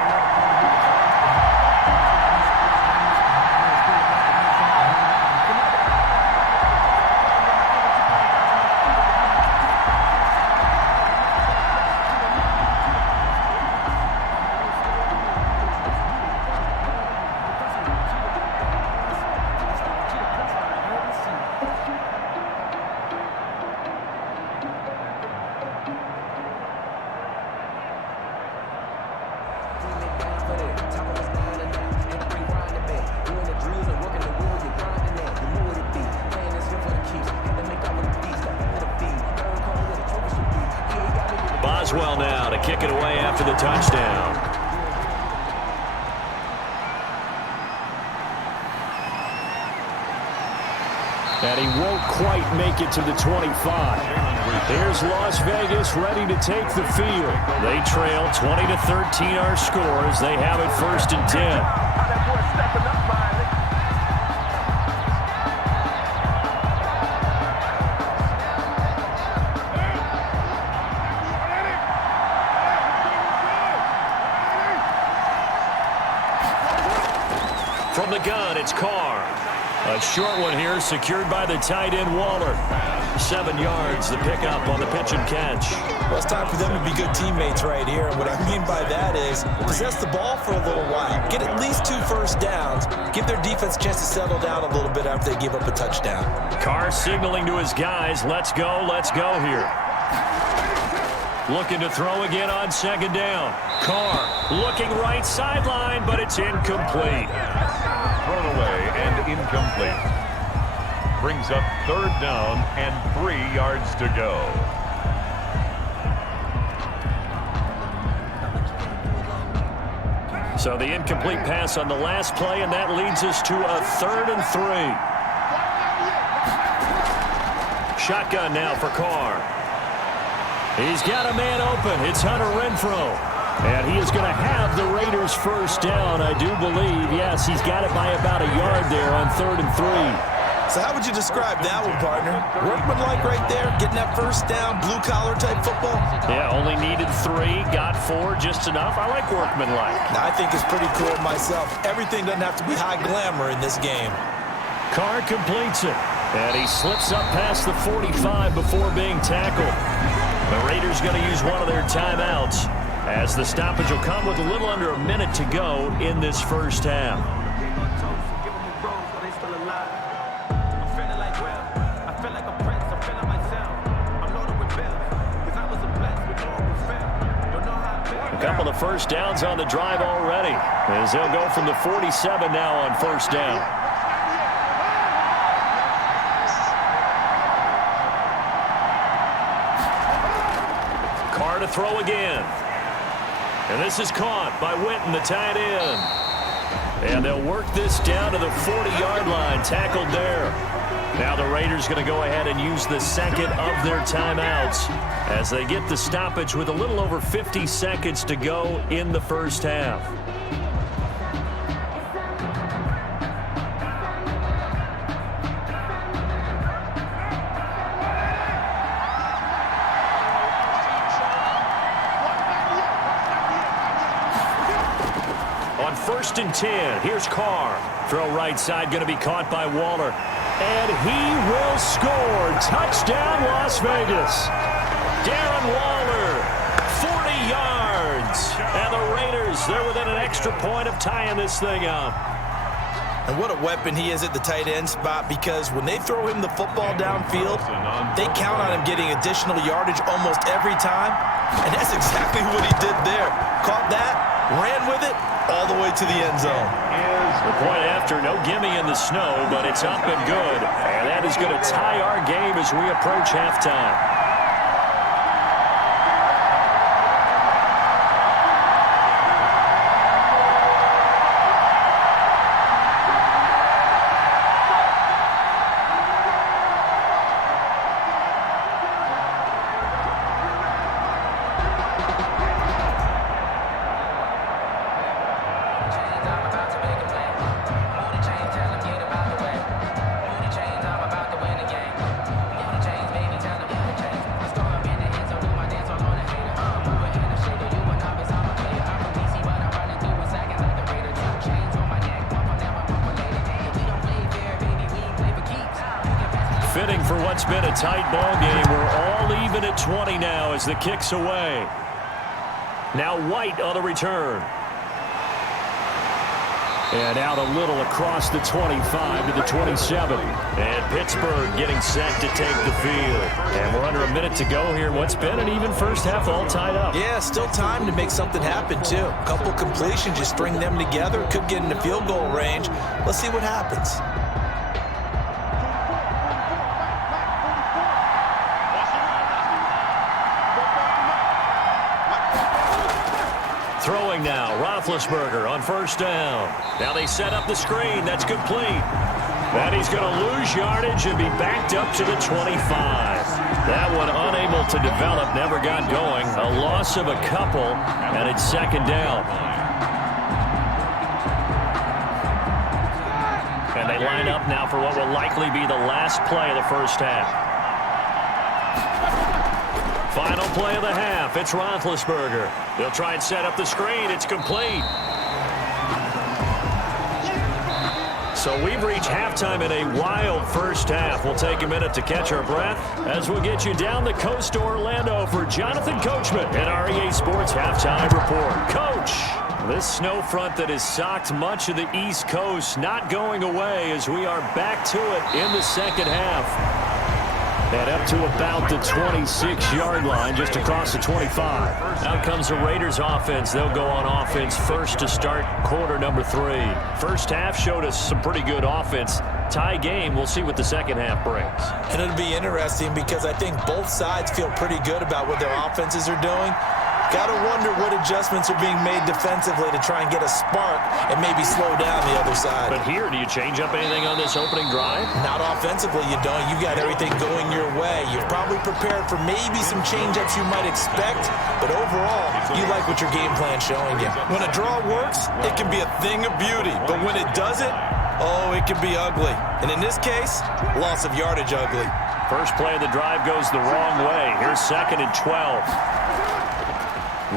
Maxwell now to kick it away after the touchdown. And he won't quite make it to the 25. Here's Las Vegas ready to take the field. They trail 20-13 our score as they have it 1st and 10. From the gun, it's Carr. A short one here, secured by the tight end Waller. 7 yards, the pickup on the pitch and catch. Well, it's time for them to be good teammates right here. And what I mean by that is possess the ball for a little while. Get at least 2 first downs. Give their defense a chance to settle down a little bit after they give up a touchdown. Carr signaling to his guys, let's go here. Looking to throw again on 2nd down. Carr looking right sideline, but it's incomplete. Thrown away and incomplete. Brings up 3rd down and 3 yards to go. So the incomplete pass on the last play, and that leads us to a 3rd and 3. Shotgun now for Carr. He's got a man open. It's Hunter Renfrow. And he is going to have the Raiders 1st down, I do believe. Yes, he's got it by about a yard there on 3rd and 3. So how would you describe that one, partner? Workmanlike right there, getting that 1st down, blue-collar type football? Yeah, only needed 3, got 4, just enough. I like workmanlike. I think it's pretty cool myself. Everything doesn't have to be high glamour in this game. Carr completes it, and he slips up past the 45 before being tackled. The Raiders going to use one of their timeouts, as the stoppage will come with a little under a minute to go in this 1st half. A couple of 1st downs on the drive already, as they'll go from the 47 now on 1st down. Carr to throw again. And this is caught by Witten, the tight end. And they'll work this down to the 40-yard line, tackled there. Now the Raiders going to go ahead and use the 2nd of their timeouts as they get the stoppage with a little over 50 seconds to go in the 1st half. On 1st and 10, here's Carr. Throw right side, going to be caught by Waller. And he will score. Touchdown, Las Vegas. Darren Waller, 40 yards. And the Raiders, they're within an extra point of tying this thing up. And what a weapon he is at the tight end spot, because when they throw him the football downfield, they count on him getting additional yardage almost every time. And that's exactly what he did there. Caught that, ran with it, all the way to the end zone. The point after, no gimme in the snow, but it's up and good. And that is going to tie our game as we approach halftime. Fitting for what's been a tight ball game. We're all even at 20 now as the kick's away. Now White on the return. And out a little across the 25 to the 27. And Pittsburgh getting set to take the field. And we're under a minute to go here. What's been an even 1st half, all tied up. Yeah, still time to make something happen, too. A couple completions, you string them together, could get into field goal range. Let's see what happens. Throwing now, Roethlisberger on first down. Now they set up the screen. That's complete. And he's going to lose yardage and be backed up to the 25. That one unable to develop, never got going. A loss of a couple, and it's second down. And they line up now for what will likely be the last play of the first half. Final play of the half. It's Roethlisberger. They'll try and set up the screen. It's complete. So we've reached halftime in a wild first half. We'll take a minute to catch our breath as we'll get you down the coast to Orlando for Jonathan Coachman at our EA Sports Halftime Report. Coach, this snow front that has socked much of the East Coast not going away as we are back to it in the second half. And up to about the 26-yard line, just across the 25. Out comes the Raiders offense. They'll go on offense first to start quarter number 3. First half showed us some pretty good offense. Tie game, we'll see what the second half brings. And it'll be interesting because I think both sides feel pretty good about what their offenses are doing. Got to wonder what adjustments are being made defensively to try and get a spark and maybe slow down the other side. But here, do you change up anything on this opening drive? Not offensively, you don't. You got everything going your way. You've probably prepared for maybe some change-ups you might expect, but overall, you like what your game plan's showing you. When a draw works, it can be a thing of beauty, but when it doesn't, oh, it can be ugly. And in this case, loss of yardage ugly. First play of the drive goes the wrong way. Here's second and 12.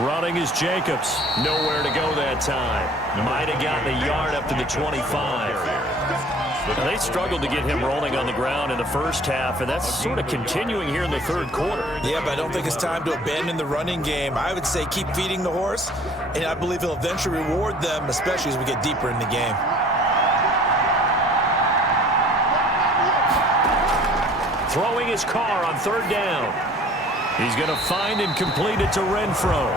Running is Jacobs. Nowhere to go that time. Might have gotten a yard up to the 25. Now, they struggled to get him rolling on the ground in the first half, and that's sort of continuing here in the third quarter. Yeah, but I don't think it's time to abandon the running game. I would say keep feeding the horse, and I believe he'll eventually reward them, especially as we get deeper in the game. Throwing his car on third down. He's going to find and complete it to Renfro.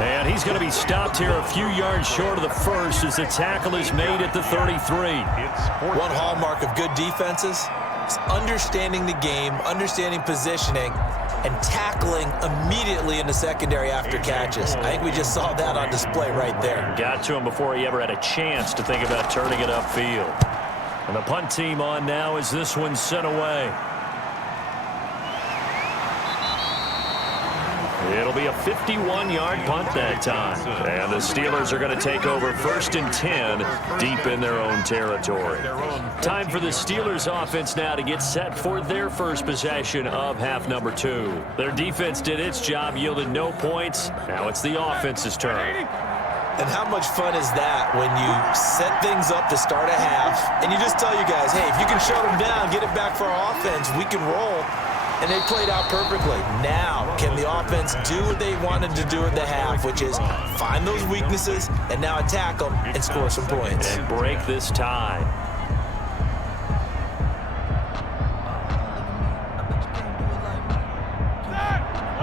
And he's going to be stopped here a few yards short of the first as the tackle is made at the 33. One hallmark of good defenses is understanding the game, understanding positioning, and tackling immediately in the secondary after catches. I think we just saw that on display right there. Got to him before he ever had a chance to think about turning it upfield. And the punt team on now as this one's sent away. It'll be a 51-yard punt that time. And the Steelers are going to take over first and 10 deep in their own territory. Time for the Steelers offense now to get set for their first possession of half number 2. Their defense did its job, yielded no points. Now it's the offense's turn. And how much fun is that when you set things up to start a half and you just tell you guys, hey, if you can shut them down, get it back for our offense, we can roll. And they played out perfectly. Now, can the offense do what they wanted to do at the half, which is find those weaknesses and now attack them and score some points. And break this tie.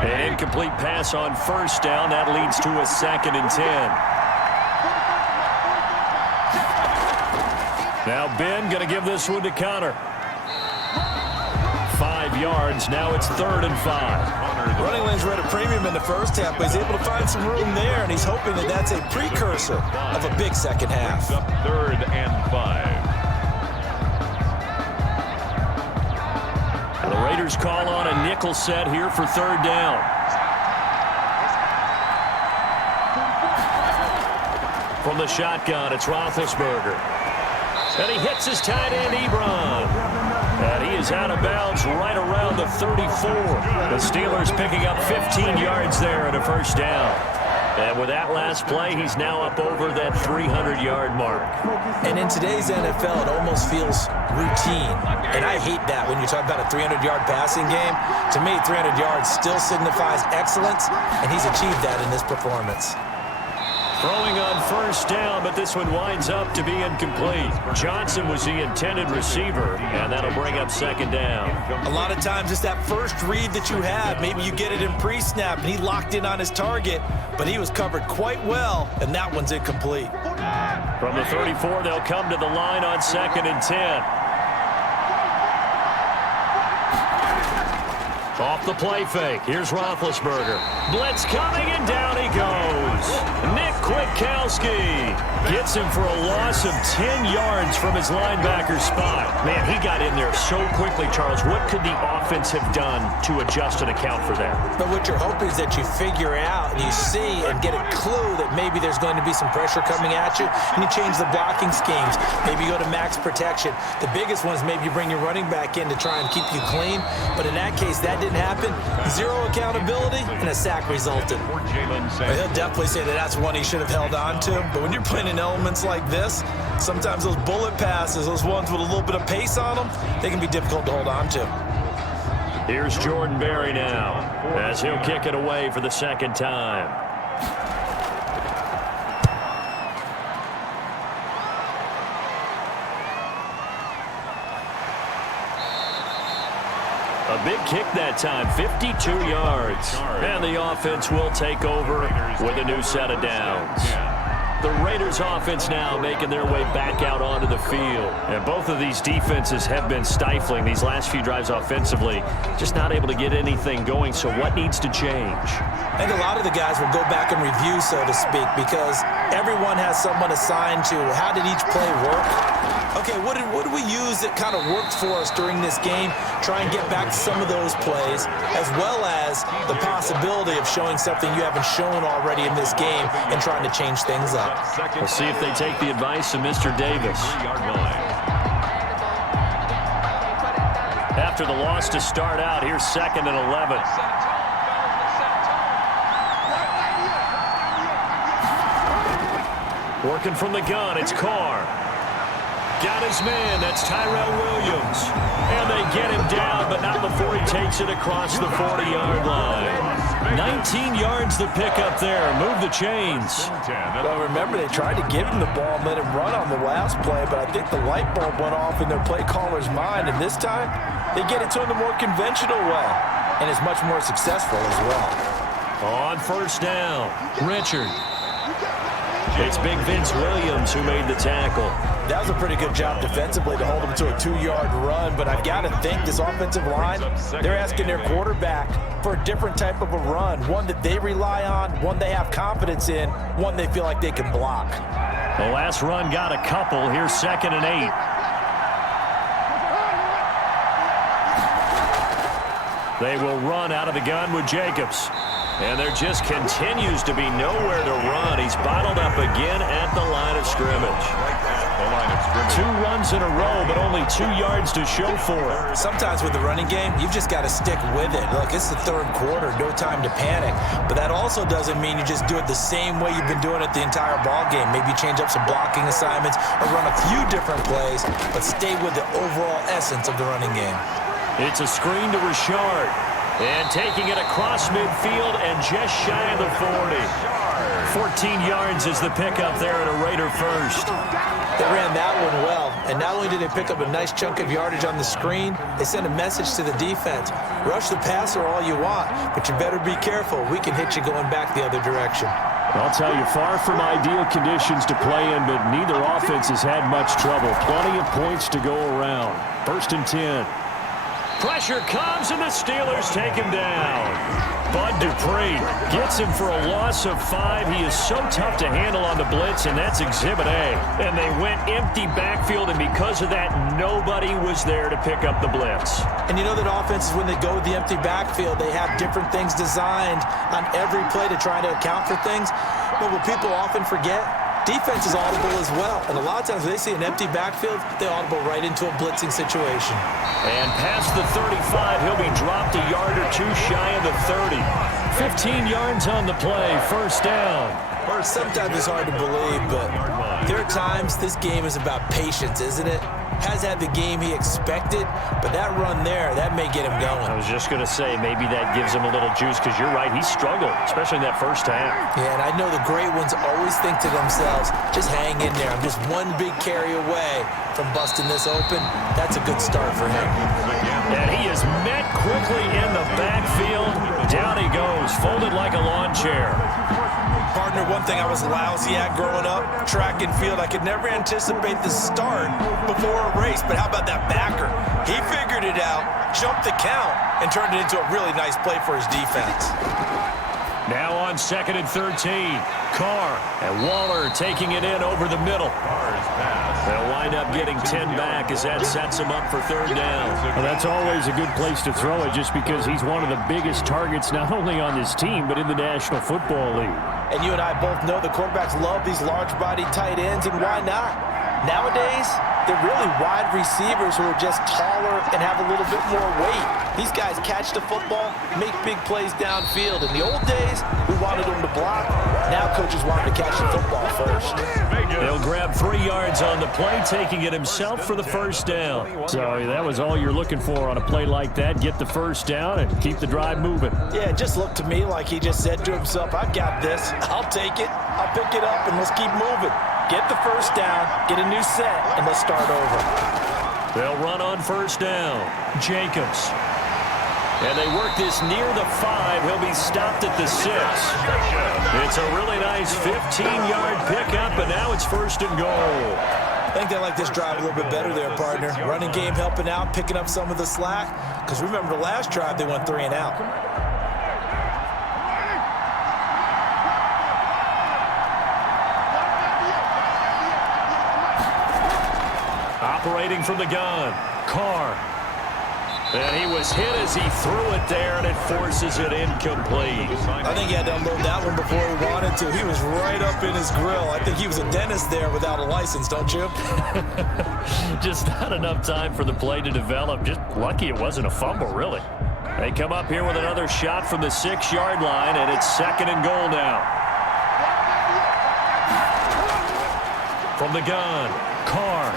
An incomplete pass on first down. That leads to a second and 10. Now Ben going to give this one to Connor. 5 yards. Now it's third and 5. Running lanes were at a premium in the first half, but he's able to find some room there, and he's hoping that that's a precursor of a big second half. Up third and 5. And the Raiders call on a nickel set here for third down. From the shotgun, it's Roethlisberger. And he hits his tight end, Ebron. And he is out of bounds right around the 34. The Steelers picking up 15 yards there and a first down. And with that last play, he's now up over that 300-yard mark. And in today's NFL, it almost feels routine. And I hate that when you talk about a 300-yard passing game. To me, 300 yards still signifies excellence, and he's achieved that in this performance. Throwing on first down, but this one winds up to be incomplete. Johnson was the intended receiver, and that'll bring up second down. A lot of times it's that first read that you have. Maybe you get it in pre-snap, and he locked in on his target, but he was covered quite well, and that one's incomplete. From the 34, they'll come to the line on second and 10. Off the play fake. Here's Roethlisberger. Blitz coming, and down he goes. Nick Kwiatkowski gets him for a loss of 10 yards from his linebacker spot. Man, he got in there so quickly, Charles. What could the offense have done to adjust and account for that? But what you're hoping is that you figure out and you see and get a clue that maybe there's going to be some pressure coming at you, and you change the blocking schemes. Maybe you go to max protection. The biggest one is maybe you bring your running back in to try and keep you clean. But in that case, that didn't happen. Zero accountability, and a sack resulted. Well, he'll definitely say that that's one he should have held on to. But when you're playing in elements like this, sometimes those bullet passes, those ones with a little bit of pace on them, they can be difficult to hold on to. Here's Jordan Berry now, as he'll kick it away for the second time. A big kick that time, 52 yards. And the offense will take over with a new set of downs. The Raiders offense now making their way back out onto the field. And both of these defenses have been stifling these last few drives offensively. Just not able to get anything going, so what needs to change? I think a lot of the guys will go back and review, so to speak, because everyone has someone assigned to how did each play work. Okay, what did we use that kind of worked for us during this game? Try and get back to some of those plays, as well as the possibility of showing something you haven't shown already in this game and trying to change things up. We'll see if they take the advice of Mr. Davis. After the loss to start out, here's 2nd and 11. Working from the gun, it's Carr. Got his man, that's Tyrell Williams. And they get him down, but not before he takes it across the 40-yard line. 19 yards to pick up there. Move the chains. Well, remember, they tried to give him the ball and let him run on the last play, but I think the light bulb went off in their play caller's mind, and this time they get it to him the more conventional way, and it's much more successful as well. On first down, Richard. It's Big Vince Williams who made the tackle. That was a pretty good job defensively to hold him to a 2-yard run, but I've got to think this offensive line, they're asking their quarterback for a different type of a run, one that they rely on, one they have confidence in, one they feel like they can block. The last run got a couple. Here's 2nd and 8. They will run out of the gun with Jacobs. And there just continues to be nowhere to run. He's bottled up again at the line of scrimmage. 2 runs in a row, but only 2 yards to show for it. Sometimes with the running game, you've just got to stick with it. Look, it's the 3rd quarter, no time to panic. But that also doesn't mean you just do it the same way you've been doing it the entire ball game. Maybe change up some blocking assignments or run a few different plays, but stay with the overall essence of the running game. It's a screen to Richard. And taking it across midfield and just shy of the 40. 14 yards is the pickup there at a Raider first. They ran that one well, and not only did they pick up a nice chunk of yardage on the screen, they sent a message to the defense. Rush the passer all you want, but you better be careful. We can hit you going back the other direction. I'll tell you, far from ideal conditions to play in, but neither offense has had much trouble. Plenty of points to go around. 1st and 10. Pressure comes, and the Steelers take him down. Bud Dupree gets him for a loss of 5. He is so tough to handle on the blitz, and that's Exhibit A. And they went empty backfield, and because of that, nobody was there to pick up the blitz. And you know that offenses, when they go with the empty backfield, they have different things designed on every play to try to account for things. But what people often forget, defense is audible as well. And a lot of times when they see an empty backfield, they audible right into a blitzing situation. And past the 35, he'll be dropped a yard or 2 shy of the 30. 15 yards on the play, 1st down. Or sometimes it's hard to believe, but there are times this game is about patience, isn't it? Has had the game he expected, but that run there, that may get him going. I was just going to say, maybe that gives him a little juice, because you're right, he struggled, especially in that first half. Yeah, and I know the great ones always think to themselves, just hang in there. I'm just one big carry away from busting this open. That's a good start for him. And he is met quickly in the backfield. Down he goes, folded like a lawn chair. Partner, one thing I was lousy at growing up, track and field. I could never anticipate the start before a race, but how about that backer? He figured it out, jumped the count, and turned it into a really nice play for his defense. Now on 2nd and 13. Carr and Waller taking it in over the middle. They'll wind up getting 10 back as that sets him up for 3rd down. Well, that's always a good place to throw it just because he's one of the biggest targets not only on this team but in the National Football League. And you and I both know the quarterbacks love these large-bodied tight ends, and why not? Nowadays, they're really wide receivers who are just taller and have a little bit more weight. These guys catch the football, make big plays downfield. In the old days, we wanted them to block. Now coaches want them to catch the football first. He'll grab 3 yards on the play, taking it himself for the 1st down. So that was all you're looking for on a play like that. Get the 1st down and keep the drive moving. Yeah, it just looked to me like he just said to himself, I've got this. I'll take it. I'll pick it up, and let's keep moving. Get the 1st down, get a new set, and let's start over. They'll run on 1st down. Jacobs. And they work this near the 5. He'll be stopped at the 6. It's a really nice 15-yard pickup, and now it's 1st and goal. I think they like this drive a little bit better there, partner. Running game helping out, picking up some of the slack. Because remember the last drive, they went 3 and out. Operating from the gun, Carr. And he was hit as he threw it there, and it forces it incomplete. I think he had to unload that one before he wanted to. He was right up in his grill. I think he was a dentist there without a license, don't you? Just not enough time for the play to develop. Just lucky it wasn't a fumble, really. They come up here with another shot from the 6-yard line, and it's 2nd and goal now. From the gun, Carr.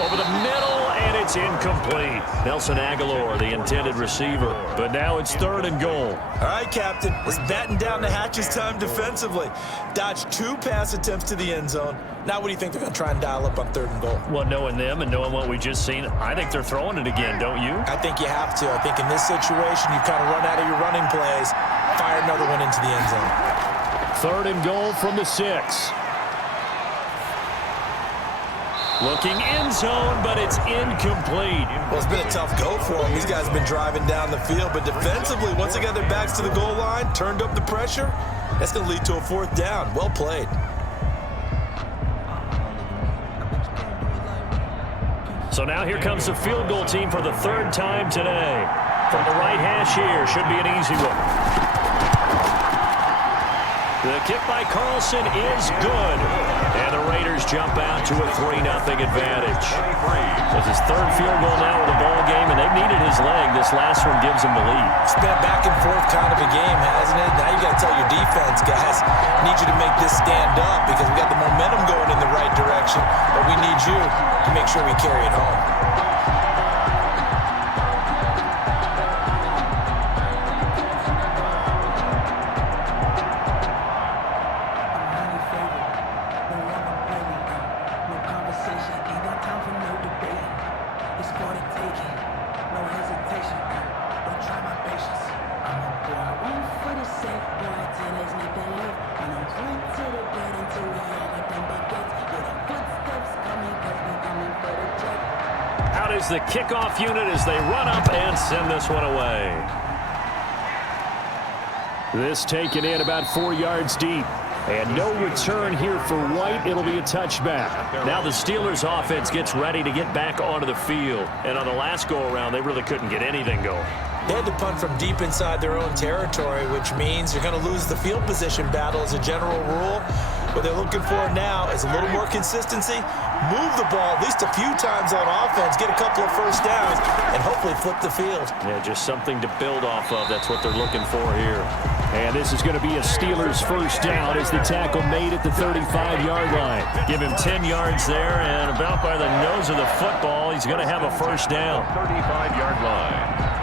Over the middle, and it's incomplete. Nelson Aguilar, the intended receiver. But now it's 3rd and goal. All right, Captain. It's batten down the hatches time defensively. Dodged 2 pass attempts to the end zone. Now what do you think they're going to try and dial up on 3rd and goal? Well, knowing them and knowing what we just seen, I think they're throwing it again, don't you? I think you have to. I think in this situation, you kind of run out of your running plays, fire another one into the end zone. 3rd and goal from the 6. Looking end zone, but it's incomplete. Well, it's been a tough go for them. These guys have been driving down the field, but defensively, once they got their backs to the goal line, turned up the pressure, that's going to lead to a 4th down. Well played. So now here comes the field goal team for the 3rd time today. From the right hash here, should be an easy one. The kick by Carlson is good. And the Raiders jump out to a 3-0 advantage. It's his 3rd field goal now of the ball game, and they've needed his leg. This last one gives him the lead. It's been a back and forth kind of a game, hasn't it? Now you got to tell your defense, guys, need you to make this stand up because we got the momentum going in the right direction, but we need you to make sure we carry it home. Out is the kickoff unit as they run up and send this one away. This taken in about 4 yards deep. And no return here for White. It'll be a touchback. Now the Steelers offense gets ready to get back onto the field. And on the last go-around, they really couldn't get anything going. They had to punt from deep inside their own territory, which means you're going to lose the field position battle as a general rule. What they're looking for now is a little more consistency, move the ball at least a few times on offense, get a couple of 1st downs, and hopefully flip the field. Yeah, just something to build off of. That's what they're looking for here. And this is going to be a Steelers 1st down as the tackle made at the 35-yard line. Give him 10 yards there, and about by the nose of the football, he's going to have a 1st down. 35-yard line.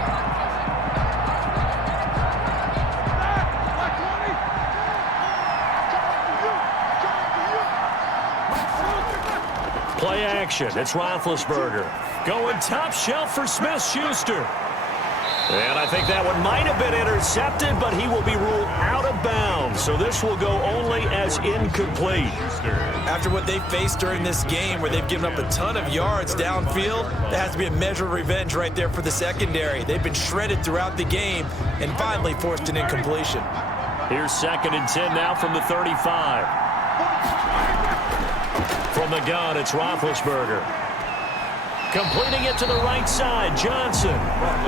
Play action. It's Roethlisberger. Going top shelf for Smith-Schuster. And I think that one might have been intercepted, but he will be ruled out of bounds. So this will go only as incomplete. After what they faced during this game where they've given up a ton of yards downfield, that has to be a measure of revenge right there for the secondary. They've been shredded throughout the game and finally forced an incompletion. Here's 2nd and 10 now from the 35. From the gun, it's Roethlisberger. Completing it to the right side, Johnson.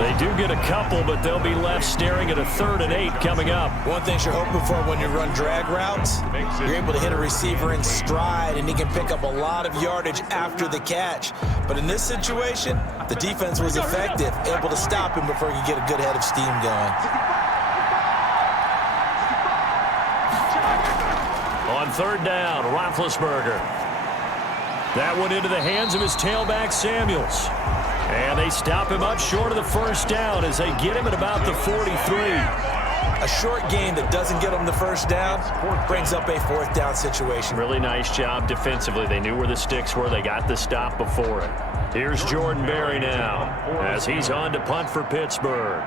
They do get a couple, but they'll be left staring at a 3rd and 8 coming up. One thing you're hoping for when you run drag routes, you're able to hit a receiver in stride, and he can pick up a lot of yardage after the catch. But in this situation, the defense was effective, able to stop him before he could get a good head of steam going. On 3rd down, Roethlisberger. That one into the hands of his tailback, Samuels. And they stop him up short of the 1st down as they get him at about the 43. A short game that doesn't get them the 1st down brings up a 4th down situation. Really nice job defensively. They knew where the sticks were. They got the stop before it. Here's Jordan Berry now as he's on to punt for Pittsburgh.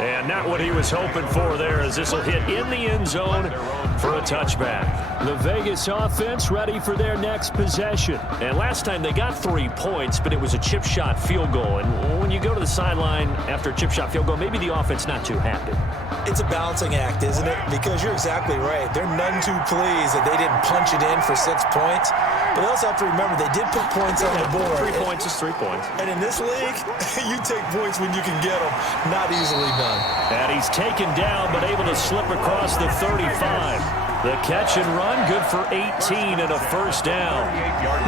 And not what he was hoping for there, as this will hit in the end zone for a touchback. The Vegas offense ready for their next possession. And last time they got 3 points, but it was a chip shot field goal. And when you go to the sideline after a chip shot field goal, maybe the offense not too happy. It's a balancing act, isn't it? Because you're exactly right. They're none too pleased that they didn't punch it in for 6 points. But they also have to remember they did put points on the board. 3 points is 3 points. And in this league, you take points when you can get them. Not easily done. And he's taken down, but able to slip across the 35. The catch and run, good for 18 and a 1st down.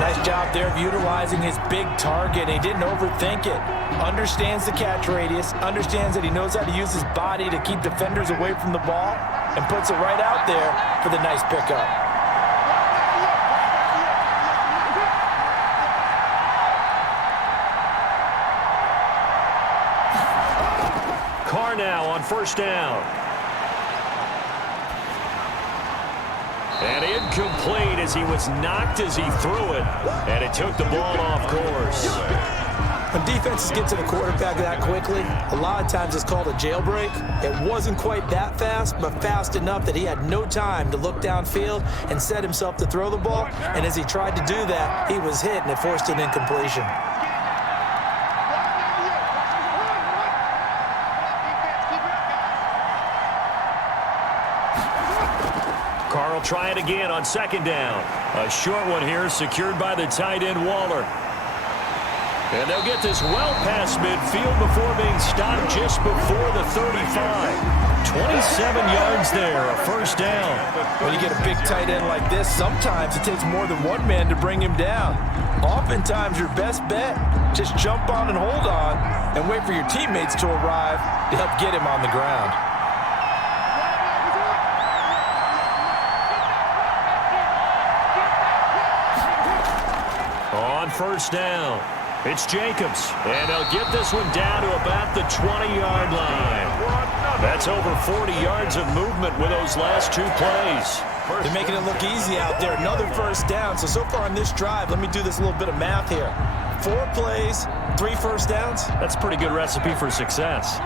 Nice job there of utilizing his big target. He didn't overthink it. Understands the catch radius, understands that he knows how to use his body to keep defenders away from the ball, and puts it right out there for the nice pickup. Carr now on 1st down. And incomplete as he was knocked as he threw it. And it took the ball off course. When defenses get to the quarterback that quickly, a lot of times it's called a jailbreak. It wasn't quite that fast, but fast enough that he had no time to look downfield and set himself to throw the ball. And as he tried to do that, he was hit and it forced an incompletion. Carl try it again on 2nd down. A short one here secured by the tight end Waller. And they'll get this well past midfield before being stopped just before the 35. 27 yards there, a 1st down. When you get a big tight end like this, sometimes it takes more than one man to bring him down. Oftentimes your best bet, just jump on and hold on and wait for your teammates to arrive to help get him on the ground. On 1st down, it's Jacobs. And they'll get this one down to about the 20-yard line. That's over 40 yards of movement with those last 2 plays. They're making it look easy out there. Another 1st down. So far on this drive, let me do this little bit of math here. 4 plays, 3 1st downs. That's a pretty good recipe for success.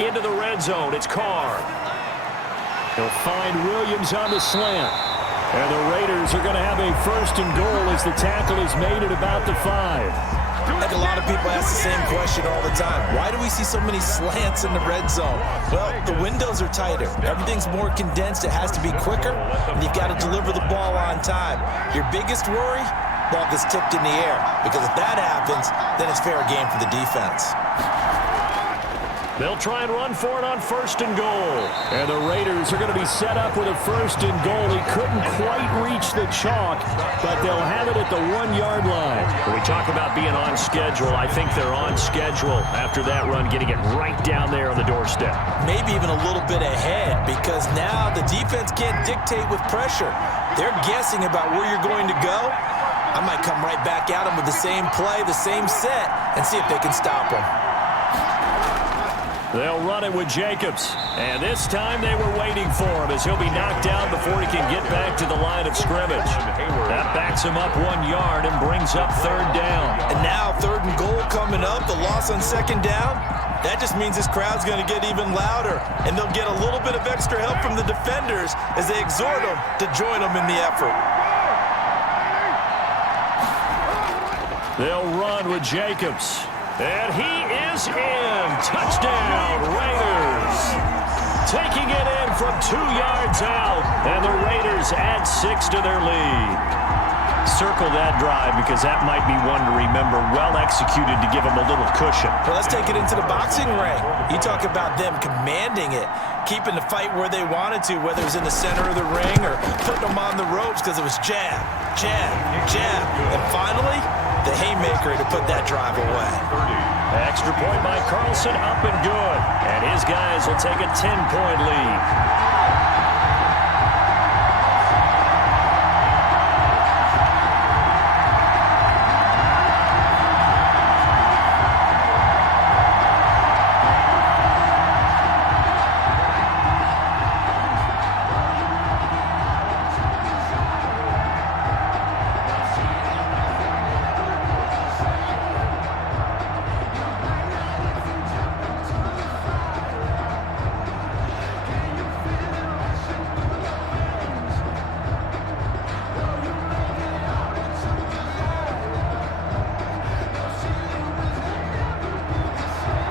Into the red zone, it's Carr. He'll find Williams on the slant. And the Raiders are going to have a 1st and goal as the tackle is made at about the 5. Like a lot of people ask the same question all the time. Why do we see so many slants in the red zone? Well, the windows are tighter. Everything's more condensed. It has to be quicker, and you've got to deliver the ball on time. Your biggest worry? Ball gets tipped in the air. Because if that happens, then it's fair game for the defense. They'll try and run for it on 1st and goal. And the Raiders are going to be set up with a 1st and goal. He couldn't quite reach the chalk, but they'll have it at the 1-yard line. When we talk about being on schedule, I think they're on schedule after that run, getting it right down there on the doorstep. Maybe even a little bit ahead, because now the defense can't dictate with pressure. They're guessing about where you're going to go. I might come right back at them with the same play, the same set, and see if they can stop them. They'll run it with Jacobs. And this time they were waiting for him as he'll be knocked down before he can get back to the line of scrimmage. That backs him up 1 yard and brings up third down. And now 3rd and goal coming up. The loss on 2nd down. That just means this crowd's going to get even louder. And they'll get a little bit of extra help from the defenders as they exhort them to join them in the effort. They'll run with Jacobs. And he is in. Touchdown, Raiders. Taking it in from 2 yards out. And the Raiders add 6 to their lead. Circle that drive because that might be one to remember. Well executed to give them a little cushion. Well, let's take it into the boxing ring. You talk about them commanding it, keeping the fight where they wanted to, whether it was in the center of the ring or putting them on the ropes because it was jab, jab, jab. And finally, the haymaker to put that drive away. Extra point by Carlson, up and good. And his guys will take a 10-point lead.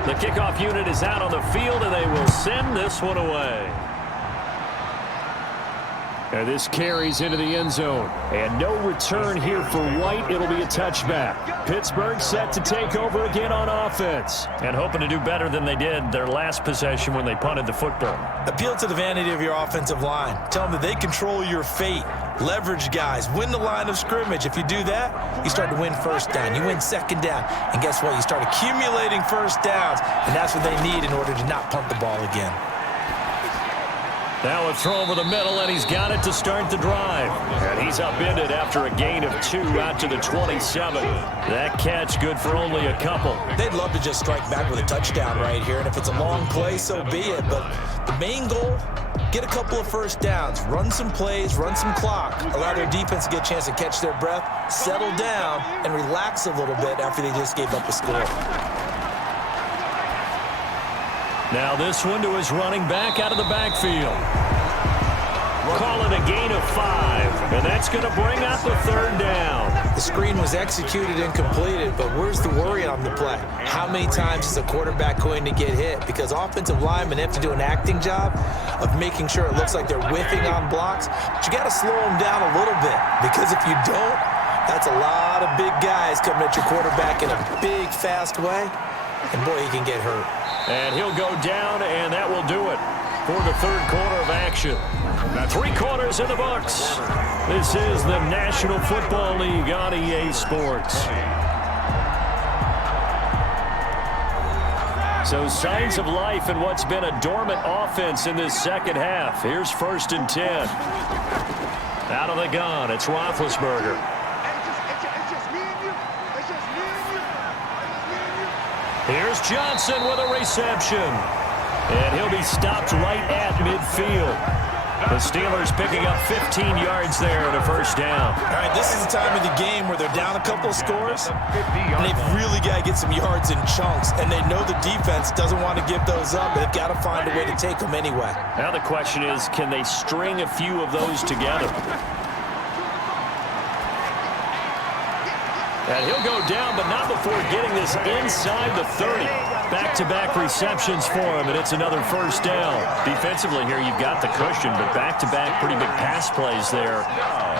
The kickoff unit is out on the field, and they will send this one away. And this carries into the end zone. And no return here for White. It'll be a touchback. Pittsburgh set to take over again on offense. And hoping to do better than they did their last possession when they punted the football. Appeal to the vanity of your offensive line. Tell them that they control your fate. Leverage guys. Win the line of scrimmage. If you do that, you start to win 1st down. You win 2nd down. And guess what? You start accumulating 1st downs. And that's what they need in order to not punt the ball again. Now a throw over the middle, and he's got it to start the drive. And he's upended after a gain of 2 out to the 27. That catch good for only a couple. They'd love to just strike back with a touchdown right here. And if it's a long play, so be it. But the main goal, get a couple of 1st downs, run some plays, run some clock, allow their defense to get a chance to catch their breath, settle down, and relax a little bit after they just gave up a score. Now this one to his running back out of the backfield. Call it a gain of 5, and that's going to bring up a 3rd down. The screen was executed and completed, but where's the worry on the play? How many times is a quarterback going to get hit? Because offensive linemen have to do an acting job of making sure it looks like they're whiffing on blocks. But you got to slow them down a little bit, because if you don't, that's a lot of big guys coming at your quarterback in a big, fast way. And boy, he can get hurt. And he'll go down, and that will do it for the 3rd quarter of action. 3 quarters in the books. This is the National Football League on EA Sports. So signs of life in what's been a dormant offense in this 2nd half. Here's 1st and 10. Out of the gun, it's Roethlisberger. Here's Johnson with a reception. And he'll be stopped right at midfield. The Steelers picking up 15 yards there and a 1st down. All right, this is the time of the game where they're down a couple scores, and they've really got to get some yards in chunks, and they know the defense doesn't want to give those up, but they've got to find a way to take them anyway. Now the question is, can they string a few of those together? And he'll go down, but not before getting this inside the 30. Back-to-back receptions for him, and it's another 1st down. Defensively here, you've got the cushion, but back-to-back pretty big pass plays there.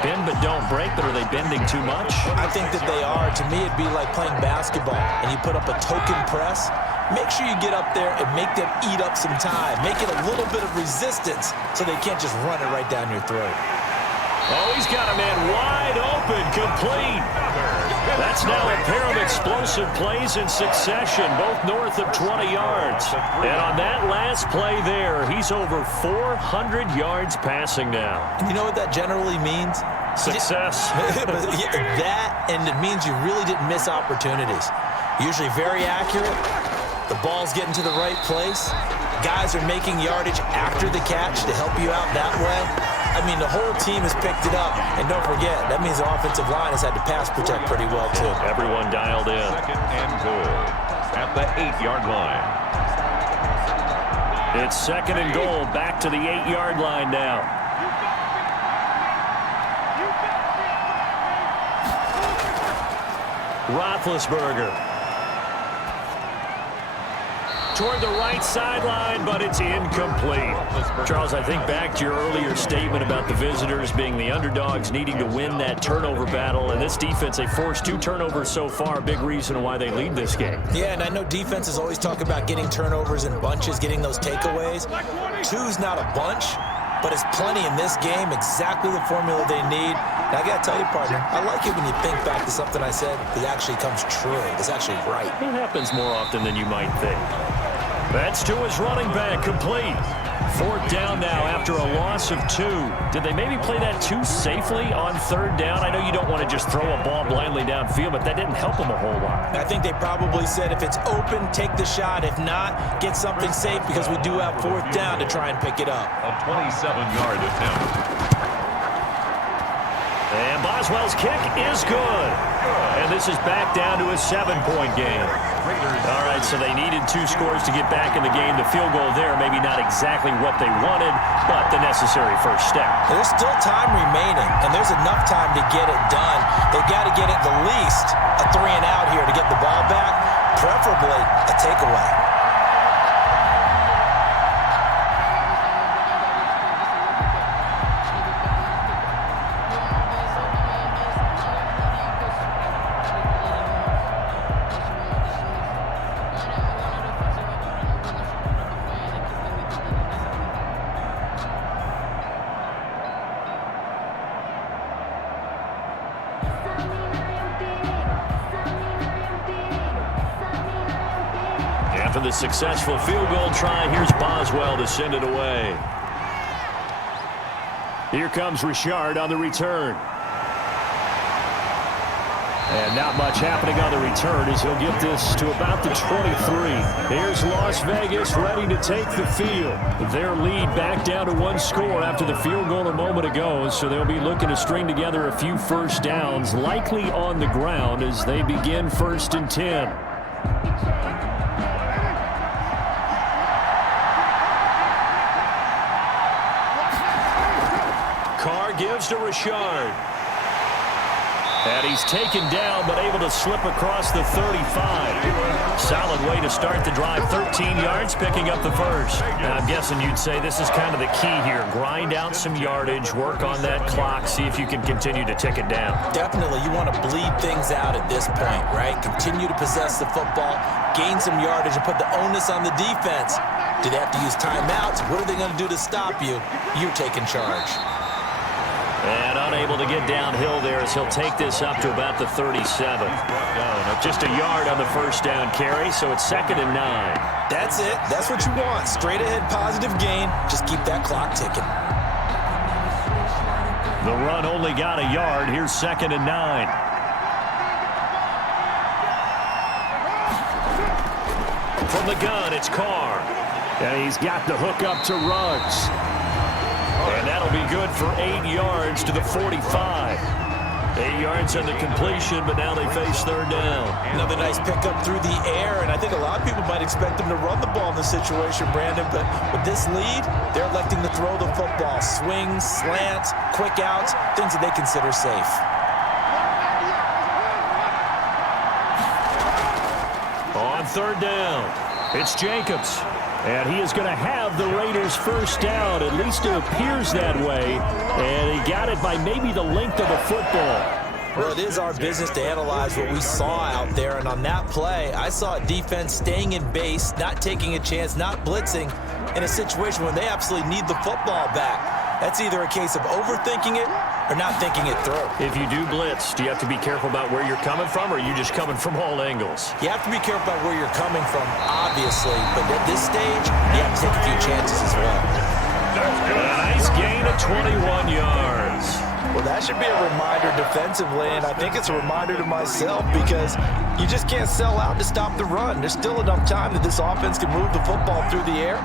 Bend but don't break, but are they bending too much? I think that they are. To me, it'd be like playing basketball, and you put up a token press. Make sure you get up there and make them eat up some time. Make it a little bit of resistance so they can't just run it right down your throat. Oh, he's got a man wide open, complete. That's now a pair of explosive plays in succession, both north of 20 yards. And on that last play there, he's over 400 yards passing now. And you know what that generally means? Success. That, and it means you really didn't miss opportunities. Usually very accurate, The ball's getting to the right place. Guys are making yardage after the catch to help you out that way. I mean, the whole team has picked it up. And don't forget, that means the offensive line has had to pass protect pretty well, too. Everyone dialed in. Second and goal at the 8-yard line. It's second and goal, back to the 8-yard line now. Roethlisberger. Toward the right sideline, but it's incomplete. Charles, I think back to your earlier statement about the visitors being the underdogs needing to win that turnover battle. And this defense, they forced 2 turnovers so far, a big reason why they lead this game. Yeah, and I know defenses always talk about getting turnovers in bunches, getting those takeaways. 2's not a bunch, but it's plenty in this game, exactly the formula they need. And I got to tell you, partner, I like it when you think back to something I said that actually comes true. It's actually right. It happens more often than you might think. That's to his running back, complete. 4th down now after a loss of 2. Did they maybe play that too safely on 3rd down? I know you don't want to just throw a ball blindly downfield, but that didn't help them a whole lot. I think they probably said if it's open, take the shot. If not, get something safe because we do have 4th down to try and pick it up. A 27-yard attempt. And Boswell's kick is good. And this is back down to a 7-point game. All right, so they needed 2 scores to get back in the game. The field goal there, maybe not exactly what they wanted, but the necessary first step. There's still time remaining, and there's enough time to get it done. They've got to get at the least a 3-and-out here to get the ball back, preferably a takeaway. After the successful field goal try, here's Boswell to send it away. Here comes Richard on the return. And not much happening on the return as he'll get this to about the 23. Here's Las Vegas ready to take the field. Their lead back down to 1 score after the field goal a moment ago, so they'll be looking to string together a few first downs, likely on the ground as they begin 1st and 10. Gives to Richard. And he's taken down, but able to slip across the 35. Solid way to start the drive. 13 yards, picking up the first. And I'm guessing you'd say this is kind of the key here. Grind out some yardage, work on that clock, see if you can continue to tick it down. Definitely, you want to bleed things out at this point, right? Continue to possess the football, gain some yardage, and put the onus on the defense. Do they have to use timeouts? What are they going to do to stop you? You're taking charge. And unable to get downhill there as he'll take this up to about the 37. Just a yard on the first down carry, so it's 2nd and 9. That's it. That's what you want. Straight ahead positive gain. Just keep that clock ticking. The run only got a yard. Here's 2nd and 9. From the gun, it's Carr. And he's got the hook up to Ruggs. And that'll be good for 8 yards to the 45. 8 yards on the completion, but now they face 3rd down. Another nice pickup through the air, and I think a lot of people might expect them to run the ball in this situation, Brandon, but with this lead, they're electing to throw the football. Swings, slants, quick outs, things that they consider safe. On 3rd down, it's Jacobs. And he is going to have the Raiders first down. At least it appears that way. And he got it by maybe the length of the football. Well, it is our business to analyze what we saw out there. And on that play, I saw a defense staying in base, not taking a chance, not blitzing in a situation when they absolutely need the football back. That's either a case of overthinking it or not thinking it through. If you do blitz, do you have to be careful about where you're coming from, or are you just coming from all angles? You have to be careful about where you're coming from, obviously, but at this stage, you have to take a few chances as well. A nice gain of 21 yards. Well, that should be a reminder defensively, and I think it's a reminder to myself because you just can't sell out to stop the run. There's still enough time that this offense can move the football through the air,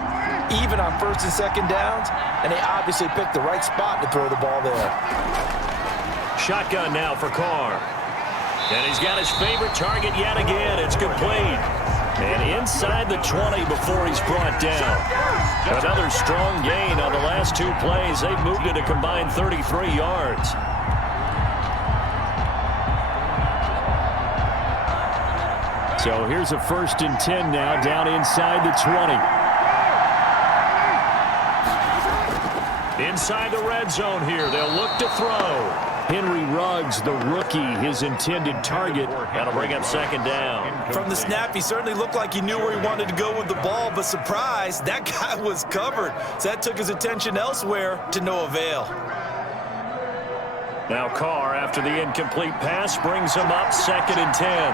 even on first and second downs, and they obviously picked the right spot to throw the ball there. Shotgun now for Carr. And he's got his favorite target yet again. It's complete. And inside the 20 before he's brought down. Another strong gain on the last two plays. They've moved it a combined 33 yards. So here's a 1st and 10 now down inside the 20. Inside the red zone here. They'll look to throw. Henry Ruggs, the rookie, his intended target. That'll bring up 2nd down. From the snap, he certainly looked like he knew where he wanted to go with the ball, but surprise, that guy was covered. So that took his attention elsewhere to no avail. Now Carr, after the incomplete pass, brings him up 2nd and 10.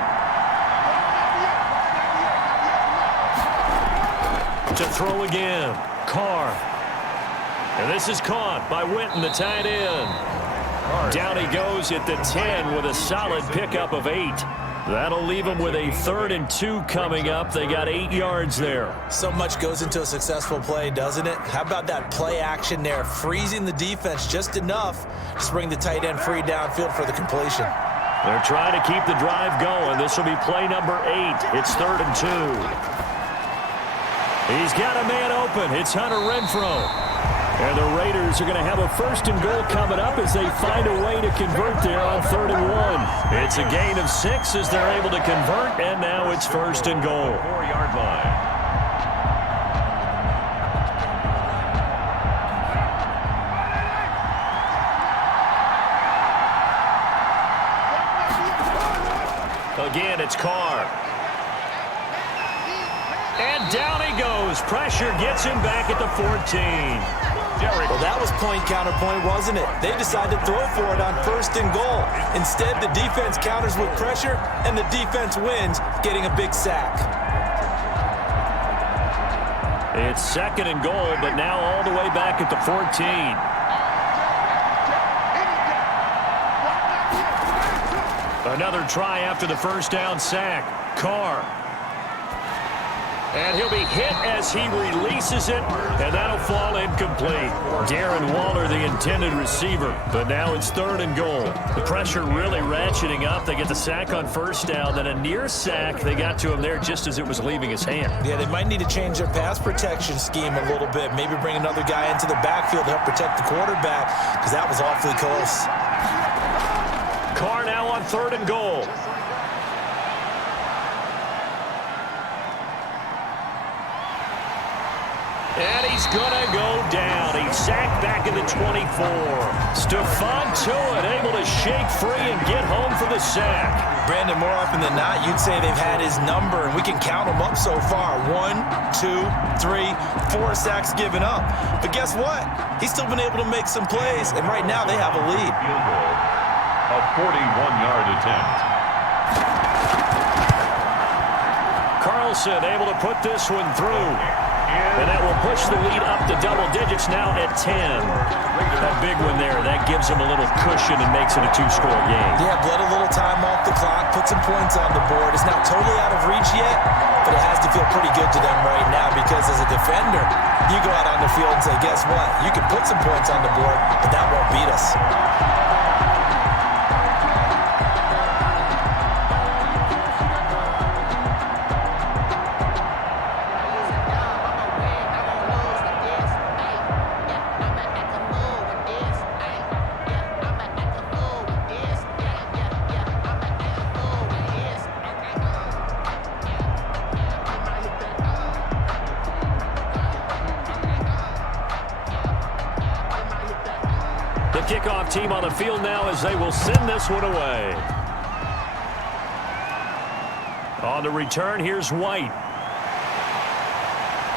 To throw again. Carr. And this is caught by Witten, the tight end. Down he goes at the 10 with a solid pickup of 8. That'll leave him with a 3rd and 2 coming up. They got 8 yards there. So much goes into a successful play, doesn't it? How about that play action there, freezing the defense just enough to bring the tight end free downfield for the completion. They're trying to keep the drive going. This will be play number 8. It's 3rd and 2. He's got a man open. It's Hunter Renfrow. And the Raiders are going to have a 1st and goal coming up as they find a way to convert there on 3rd and 1. It's a gain of 6 as they're able to convert, and now it's 1st and goal. 4-yard line. Again, it's Carr. And down he goes. Pressure gets him back at the 14. Well, that was point counterpoint, wasn't it? They decided to throw for it on 1st and goal. Instead, the defense counters with pressure, and the defense wins, getting a big sack. It's 2nd and goal, but now all the way back at the 14. Another try after the 1st down sack. Carr. And he'll be hit as he releases it, and that'll fall incomplete. Darren Waller, the intended receiver, but now it's 3rd and goal. The pressure really ratcheting up. They get the sack on 1st down, then a near sack. They got to him there just as it was leaving his hand. Yeah, they might need to change their pass protection scheme a little bit. Maybe bring another guy into the backfield to help protect the quarterback, because that was awfully close. Carr now on 3rd and goal. And he's going to go down. He's sacked back in the 24. Stephon Tuitt able to shake free and get home for the sack. Brandon, more often than not, you'd say they've had his number, and we can count them up so far. 1, 2, 3, 4 sacks given up. But guess what? He's still been able to make some plays, and right now they have a lead. Field goal. A 41-yard attempt. Carlson able to put this one through. And that will push the lead up to double digits now at 10. A big one there. That gives them a little cushion and makes it a 2-score game. Yeah, bled a little time off the clock, put some points on the board. It's not totally out of reach yet, but it has to feel pretty good to them right now because as a defender, you go out on the field and say, guess what? You can put some points on the board, but that won't beat us. Kickoff team on the field now as they will send this one away. On the return, here's White.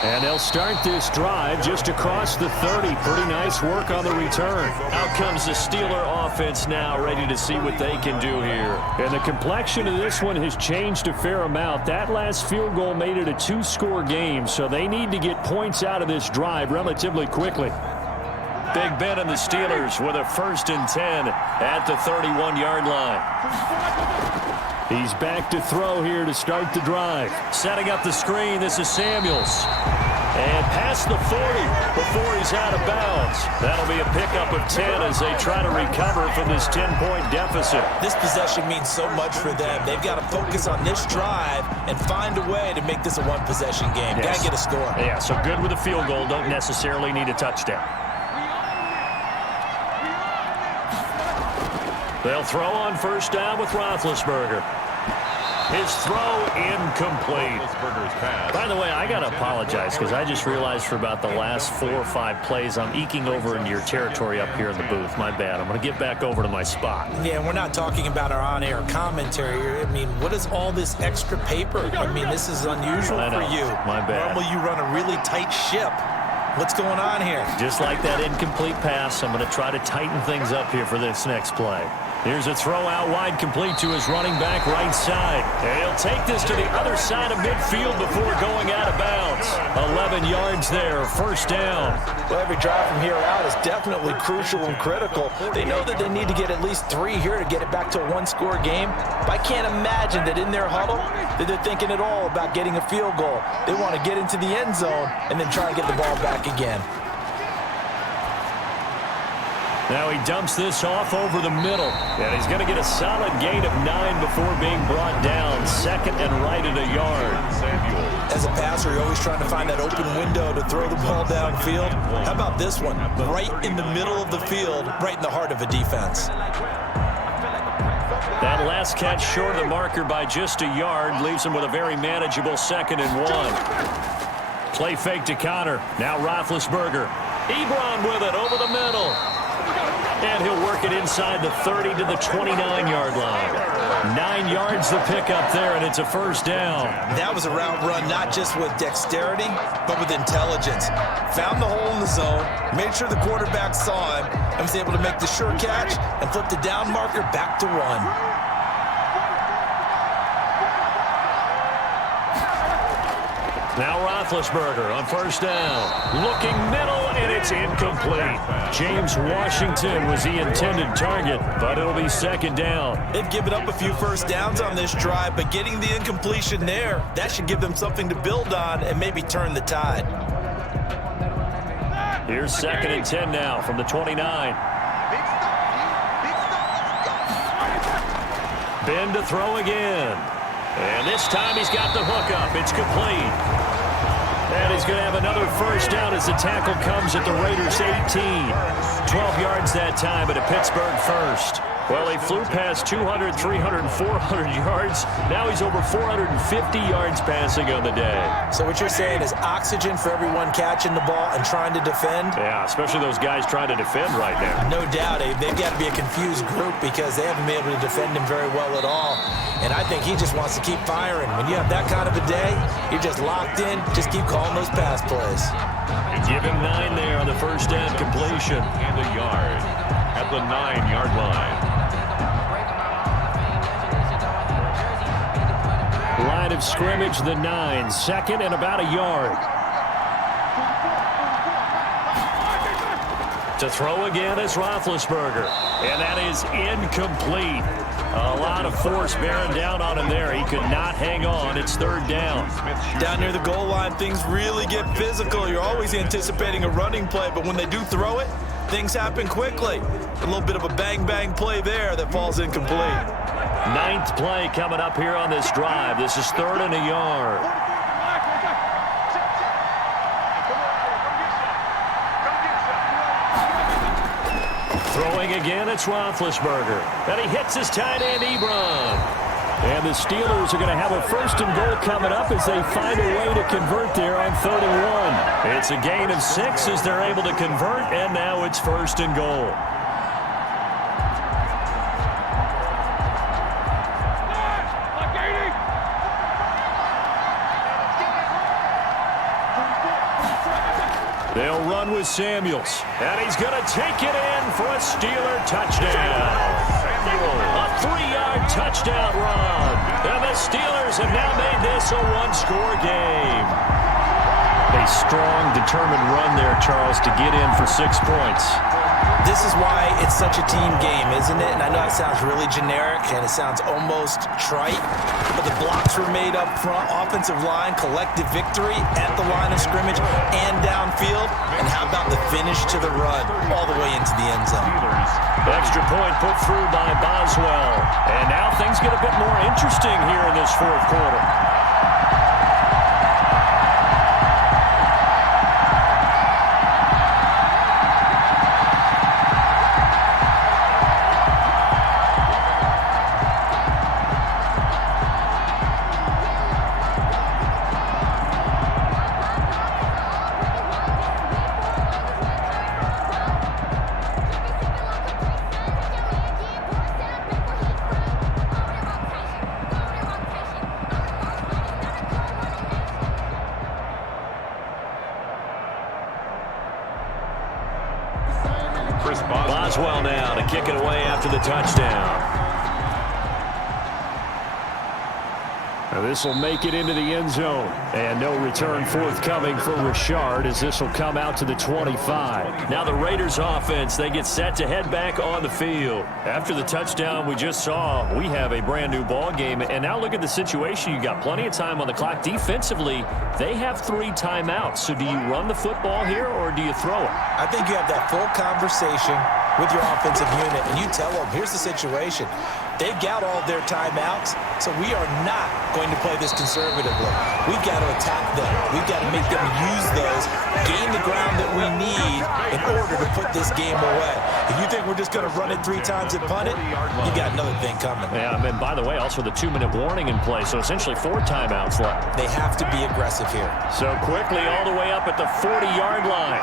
And they'll start this drive just across the 30. Pretty nice work on the return. Out comes the Steeler offense now, ready to see what they can do here. And the complexion of this one has changed a fair amount. That last field goal made it a 2-score game, so they need to get points out of this drive relatively quickly. Big Ben and the Steelers with a 1st and 10 at the 31-yard line. He's back to throw here to start the drive. Setting up the screen, this is Samuels. And past the 40 before he's out of bounds. That'll be a pickup of 10 as they try to recover from this 10-point deficit. This possession means so much for them. They've got to focus on this drive and find a way to make this a one-possession game. Yes. Got to get a score. Yeah, so good with a field goal. Don't necessarily need a touchdown. They'll throw on 1st down with Roethlisberger. His throw incomplete. By the way, I got to apologize because I just realized for about the last 4 or 5 plays, I'm eking over into your territory up here in the booth. My bad. I'm going to get back over to my spot. Yeah, we're not talking about our on-air commentary here. I mean, what is all this extra paper? I mean, this is unusual for you. My bad. Normally you run a really tight ship. What's going on here? Just like that incomplete pass, I'm going to try to tighten things up here for this next play. Here's a throw out wide, complete to his running back right side. And he'll take this to the other side of midfield before going out of bounds. 11 yards there, 1st down. Well, every drive from here out is definitely crucial and critical. They know that they need to get at least 3 here to get it back to a one-score game. But I can't imagine that in their huddle that they're thinking at all about getting a field goal. They want to get into the end zone and then try to get the ball back again. Now he dumps this off over the middle. And he's going to get a solid gain of 9 before being brought down. 2nd and right at a yard. As a passer, you're always trying to find that open window to throw the ball downfield. How about this one? Right in the middle of the field, right in the heart of a defense. That last catch short of the marker by just a yard leaves him with a very manageable 2nd and 1. Play fake to Connor. Now Roethlisberger. Ebron with it over the middle. And he'll work it inside the 30 to the 29-yard line. 9 yards to pick up there, and it's a 1st down. That was a route run not just with dexterity, but with intelligence. Found the hole in the zone, made sure the quarterback saw him, and was able to make the sure catch and flip the down marker back to 1. Now Roethlisberger on 1st down. Looking middle, and it's incomplete. James Washington was the intended target, but it'll be 2nd down. They've given up a few 1st downs on this drive, but getting the incompletion there, that should give them something to build on and maybe turn the tide. Here's 2nd and 10 now from the 29. Ben to throw again. And this time he's got the hook up. It's complete. And he's going to have another 1st down as the tackle comes at the Raiders' 18. 12 yards that time at a Pittsburgh 1st. Well, he flew past 200, 300, 400 yards. Now he's over 450 yards passing on the day. So what you're saying is oxygen for everyone catching the ball and trying to defend? Yeah, especially those guys trying to defend right now. No doubt, Abe. They've got to be a confused group because they haven't been able to defend him very well at all. And I think he just wants to keep firing. When you have that kind of a day, you're just locked in. Just keep calling those pass plays. Give him 9 there on the 1st down completion. And a yard at the 9-yard line. Line of scrimmage, the 9. 2nd and about a yard. To throw again is Roethlisberger. And that is incomplete. A lot of force bearing down on him there. He could not hang on. It's 3rd down. Down near the goal line, things really get physical. You're always anticipating a running play, but when they do throw it, things happen quickly. A little bit of a bang-bang play there that falls incomplete. 9th play coming up here on this drive. This is 3rd and a yard. Throwing again, it's Roethlisberger. And he hits his tight end, Ebron. And the Steelers are going to have a 1st and goal coming up as they find a way to convert there on 3rd and 1. It's a gain of 6 as they're able to convert, and now it's 1st and goal. They'll run with Samuels, and he's going to take it in for a Steeler touchdown. A 3-yard touchdown run, and the Steelers have now made this a 1-score game. A strong, determined run there, Charles, to get in for 6 points. This is why it's such a team game, isn't it? And I know it sounds really generic and it sounds almost trite, but the blocks were made up front, offensive line, collective victory at the line of scrimmage and downfield. And how about the finish to the run all the way into the end zone? Extra point put through by Boswell. And now things get a bit more interesting here in this fourth quarter. Boswell now to kick it away after the touchdown. This will make it into the end zone. And no return forthcoming for Richard as this will come out to the 25. Now the Raiders offense, they get set to head back on the field. After the touchdown we just saw, we have a brand new ball game. And now look at the situation. You got plenty of time on the clock. Defensively, they have 3 timeouts. So do you run the football here or do you throw it? I think you have that full conversation with your offensive unit, and you tell them, here's the situation. They've got all their timeouts, so we are not going to play this conservatively. We've got to attack them. We've got to make them use those, gain the ground that we need in order to put this game away. If you think we're just going to run it 3 times and punt it, you got another thing coming. Yeah, and by the way, also the 2-minute warning in play, so essentially 4 timeouts left. They have to be aggressive here. So quickly all the way up at the 40-yard line.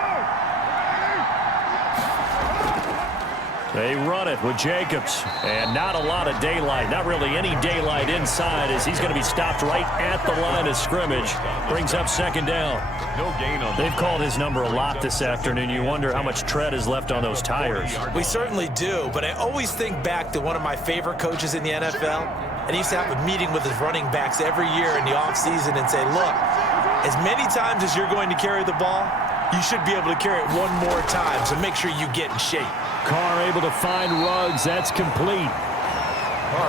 They run it with Jacobs, and not a lot of daylight, not really any daylight inside as he's going to be stopped right at the line of scrimmage. Brings up 2nd down. No gain on. They've called his number a lot this afternoon. You wonder how much tread is left on those tires. We certainly do, but I always think back to one of my favorite coaches in the NFL, and he used to have a meeting with his running backs every year in the offseason and say, look, as many times as you're going to carry the ball, you should be able to carry it 1 more time, so make sure you get in shape. Carr able to find Ruggs. That's complete.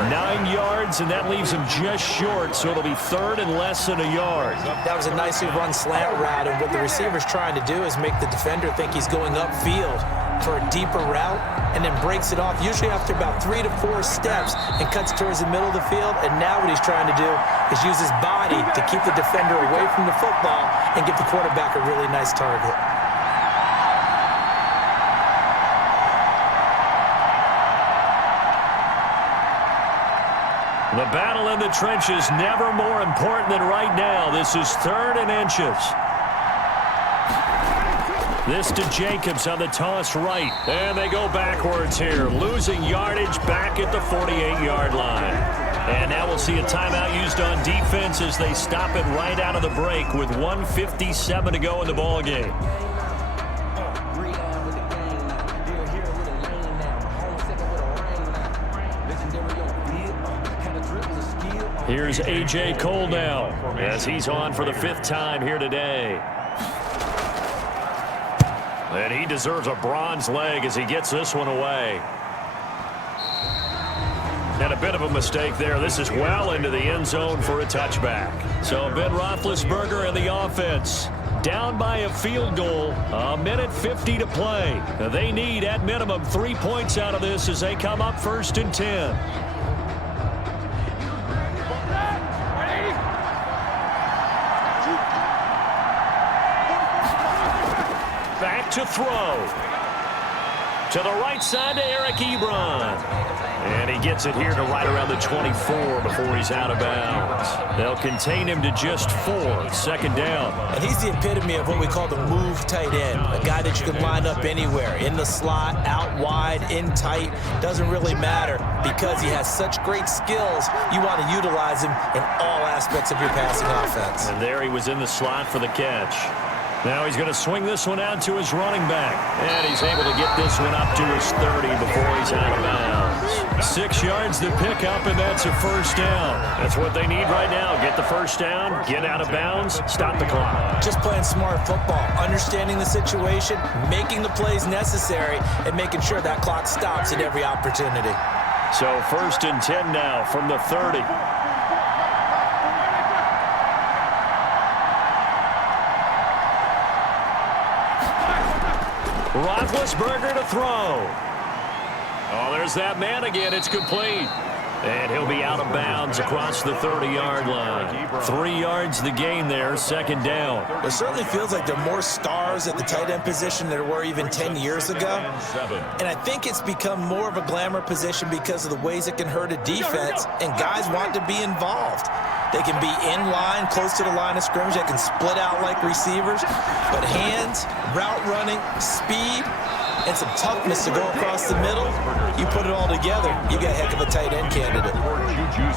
9 yards, and that leaves him just short, so it'll be 3rd and less than a yard. That was a nicely run slant route, and what the receiver's trying to do is make the defender think he's going upfield for a deeper route, and then breaks it off, usually after about 3 to 4 steps, and cuts towards the middle of the field. And now what he's trying to do is use his body to keep the defender away from the football and give the quarterback a really nice target. The battle in the trenches never more important than right now. This is 3rd and inches. This to Jacobs on the toss right. And they go backwards here, losing yardage back at the 48-yard line. And now we'll see a timeout used on defense as they stop it right out of the break with 1:57 to go in the ball game. Here's A.J. Cole now as he's on for the 5th time here today. And he deserves a bronze leg as he gets this one away. And a bit of a mistake there. This is well into the end zone for a touchback. So Ben Roethlisberger and the offense down by a field goal. 1:50 to play. They need at minimum 3 points out of this as they come up 1st and 10. Back to throw. To the right side to Eric Ebron. And he gets it here to right around the 24 before he's out of bounds. They'll contain him to just 4. 2nd down. And he's the epitome of what we call the move tight end. A guy that you can line up anywhere. In the slot, out wide, in tight. Doesn't really matter because he has such great skills. You want to utilize him in all aspects of your passing offense. And there he was in the slot for the catch. Now he's going to swing this one out to his running back. And he's able to get this one up to his 30 before he's out of bounds. 6 yards to pick up, and that's a first down. That's what they need right now. Get the first down, get out of bounds, stop the clock. Just playing smart football, understanding the situation, making the plays necessary, and making sure that clock stops at every opportunity. So 1st and 10 now from the 30. Roethlisberger to throw. Oh, there's that man again. It's complete. And he'll be out of bounds across the 30-yard line. 3 yards the gain there, 2nd down. It certainly feels like there are more stars at the tight end position than there were even 10 years ago. And I think it's become more of a glamour position because of the ways it can hurt a defense, and guys want to be involved. They can be in line, close to the line of scrimmage. They can split out like receivers. But hands, route running, speed, and some toughness to go across the middle, you put it all together, you got a heck of a tight end candidate.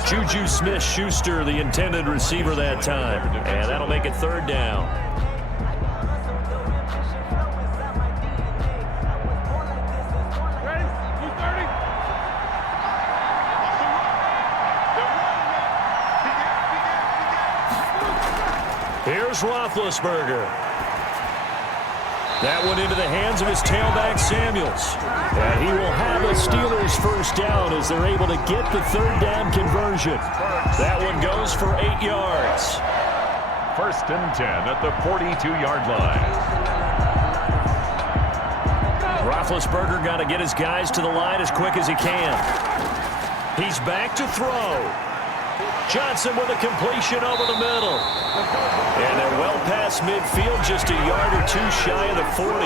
Juju Smith-Schuster, the intended receiver that time. And that'll make it 3rd down. Here's Roethlisberger. That one into the hands of his tailback, Samuels. And he will have a Steelers first down as they're able to get the 3rd down conversion. That one goes for 8 yards. 1st and 10 at the 42-yard line. Roethlisberger got to get his guys to the line as quick as he can. He's back to throw. Johnson with a completion over the middle. And they're well past midfield, just a yard or 2 shy of the 40.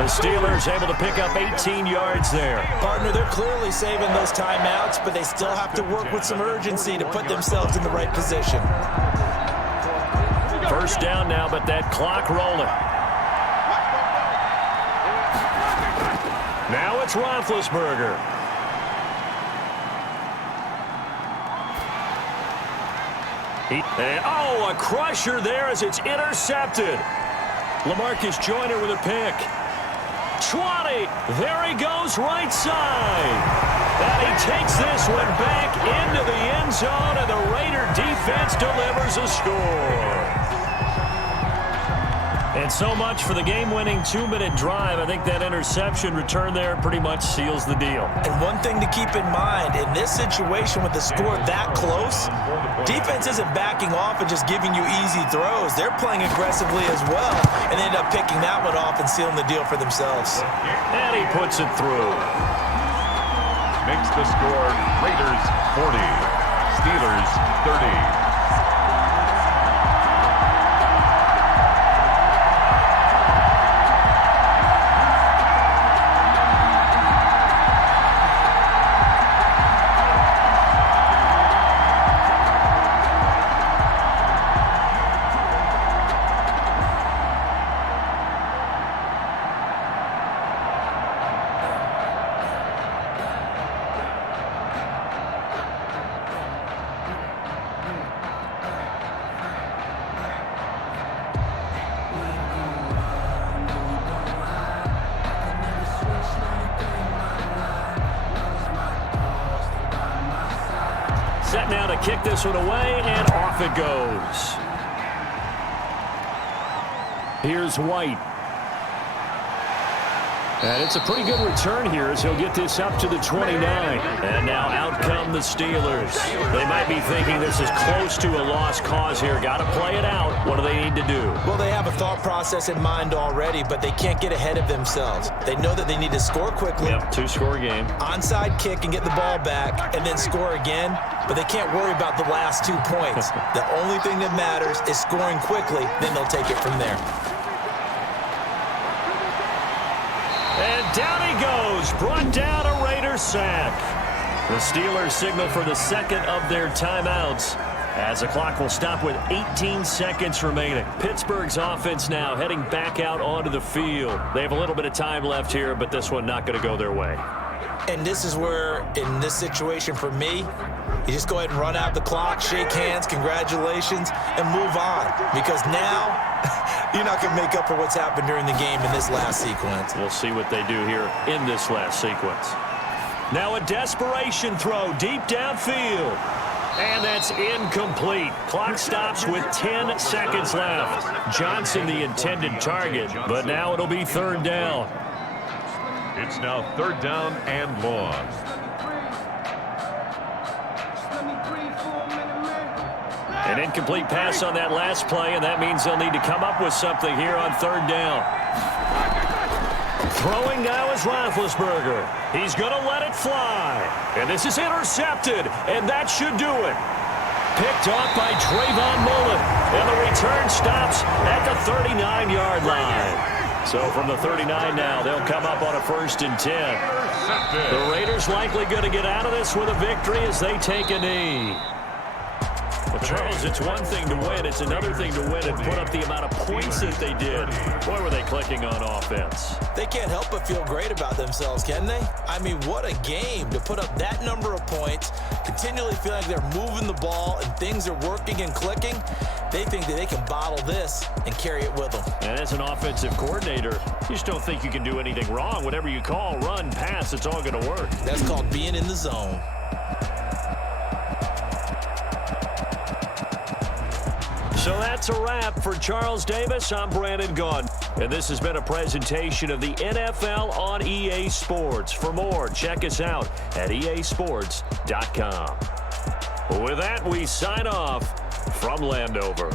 The Steelers able to pick up 18 yards there. Partner, they're clearly saving those timeouts, but they still have to work with some urgency to put themselves in the right position. First down now, but that clock rolling. Now it's Roethlisberger. Oh, a crusher there as it's intercepted. LaMarcus Joyner with a pick. 20. There he goes right side. And he takes this one back into the end zone, and the Raider defense delivers a score. And so much for the game-winning 2-minute drive. I think that interception return there pretty much seals the deal. And one thing to keep in mind, in this situation with the score that close, defense isn't backing off and just giving you easy throws. They're playing aggressively as well, and they end up picking that one off and sealing the deal for themselves. And he puts it through. Makes the score Raiders 40, Steelers 30. Set now to kick this one away, and off it goes. Here's White. And it's a pretty good return here as he'll get this up to the 29. And now out come the Steelers. They might be thinking this is close to a lost cause here. Got to play it out. What do they need to do? Well, they have a thought process in mind already, but they can't get ahead of themselves. They know that they need to score quickly. Yep, 2-score game. Onside kick and get the ball back and then score again, but they can't worry about the last 2 points. The only thing that matters is scoring quickly, then they'll take it from there. And down he goes, brought down a Raider sack. The Steelers signal for the second of their timeouts as the clock will stop with 18 seconds remaining. Pittsburgh's offense now heading back out onto the field. They have a little bit of time left here, but this one not going to go their way. And this is where, in this situation for me, you just go ahead and run out the clock, shake hands, congratulations, and move on. Because now, you're not going to make up for what's happened during the game in this last sequence. We'll see what they do here in this last sequence. Now a desperation throw deep downfield. And that's incomplete. Clock stops with 10 seconds left. Johnson the intended target, but now it'll be third down. It's now third down and long. An incomplete pass on that last play, and that means they'll need to come up with something here on third down. Throwing now is Roethlisberger. He's going to let it fly. And this is intercepted, and that should do it. Picked off by Trayvon Mullen. And the return stops at the 39-yard line. So from the 39 now, they'll come up on a 1st and 10. The Raiders likely going to get out of this with a victory as they take a knee. Well, Charles, it's one thing to win. It's another thing to win and put up the amount of points that they did. Boy, were they clicking on offense. They can't help but feel great about themselves, can they? I mean, what a game to put up that number of points, continually feel like they're moving the ball and things are working and clicking. They think that they can bottle this and carry it with them. And as an offensive coordinator, you just don't think you can do anything wrong. Whatever you call, run, pass, it's all going to work. That's called being in the zone. So that's a wrap for Charles Davis. I'm Brandon Gaudin. And this has been a presentation of the NFL on EA Sports. For more, check us out at easports.com. With that, we sign off from Landover.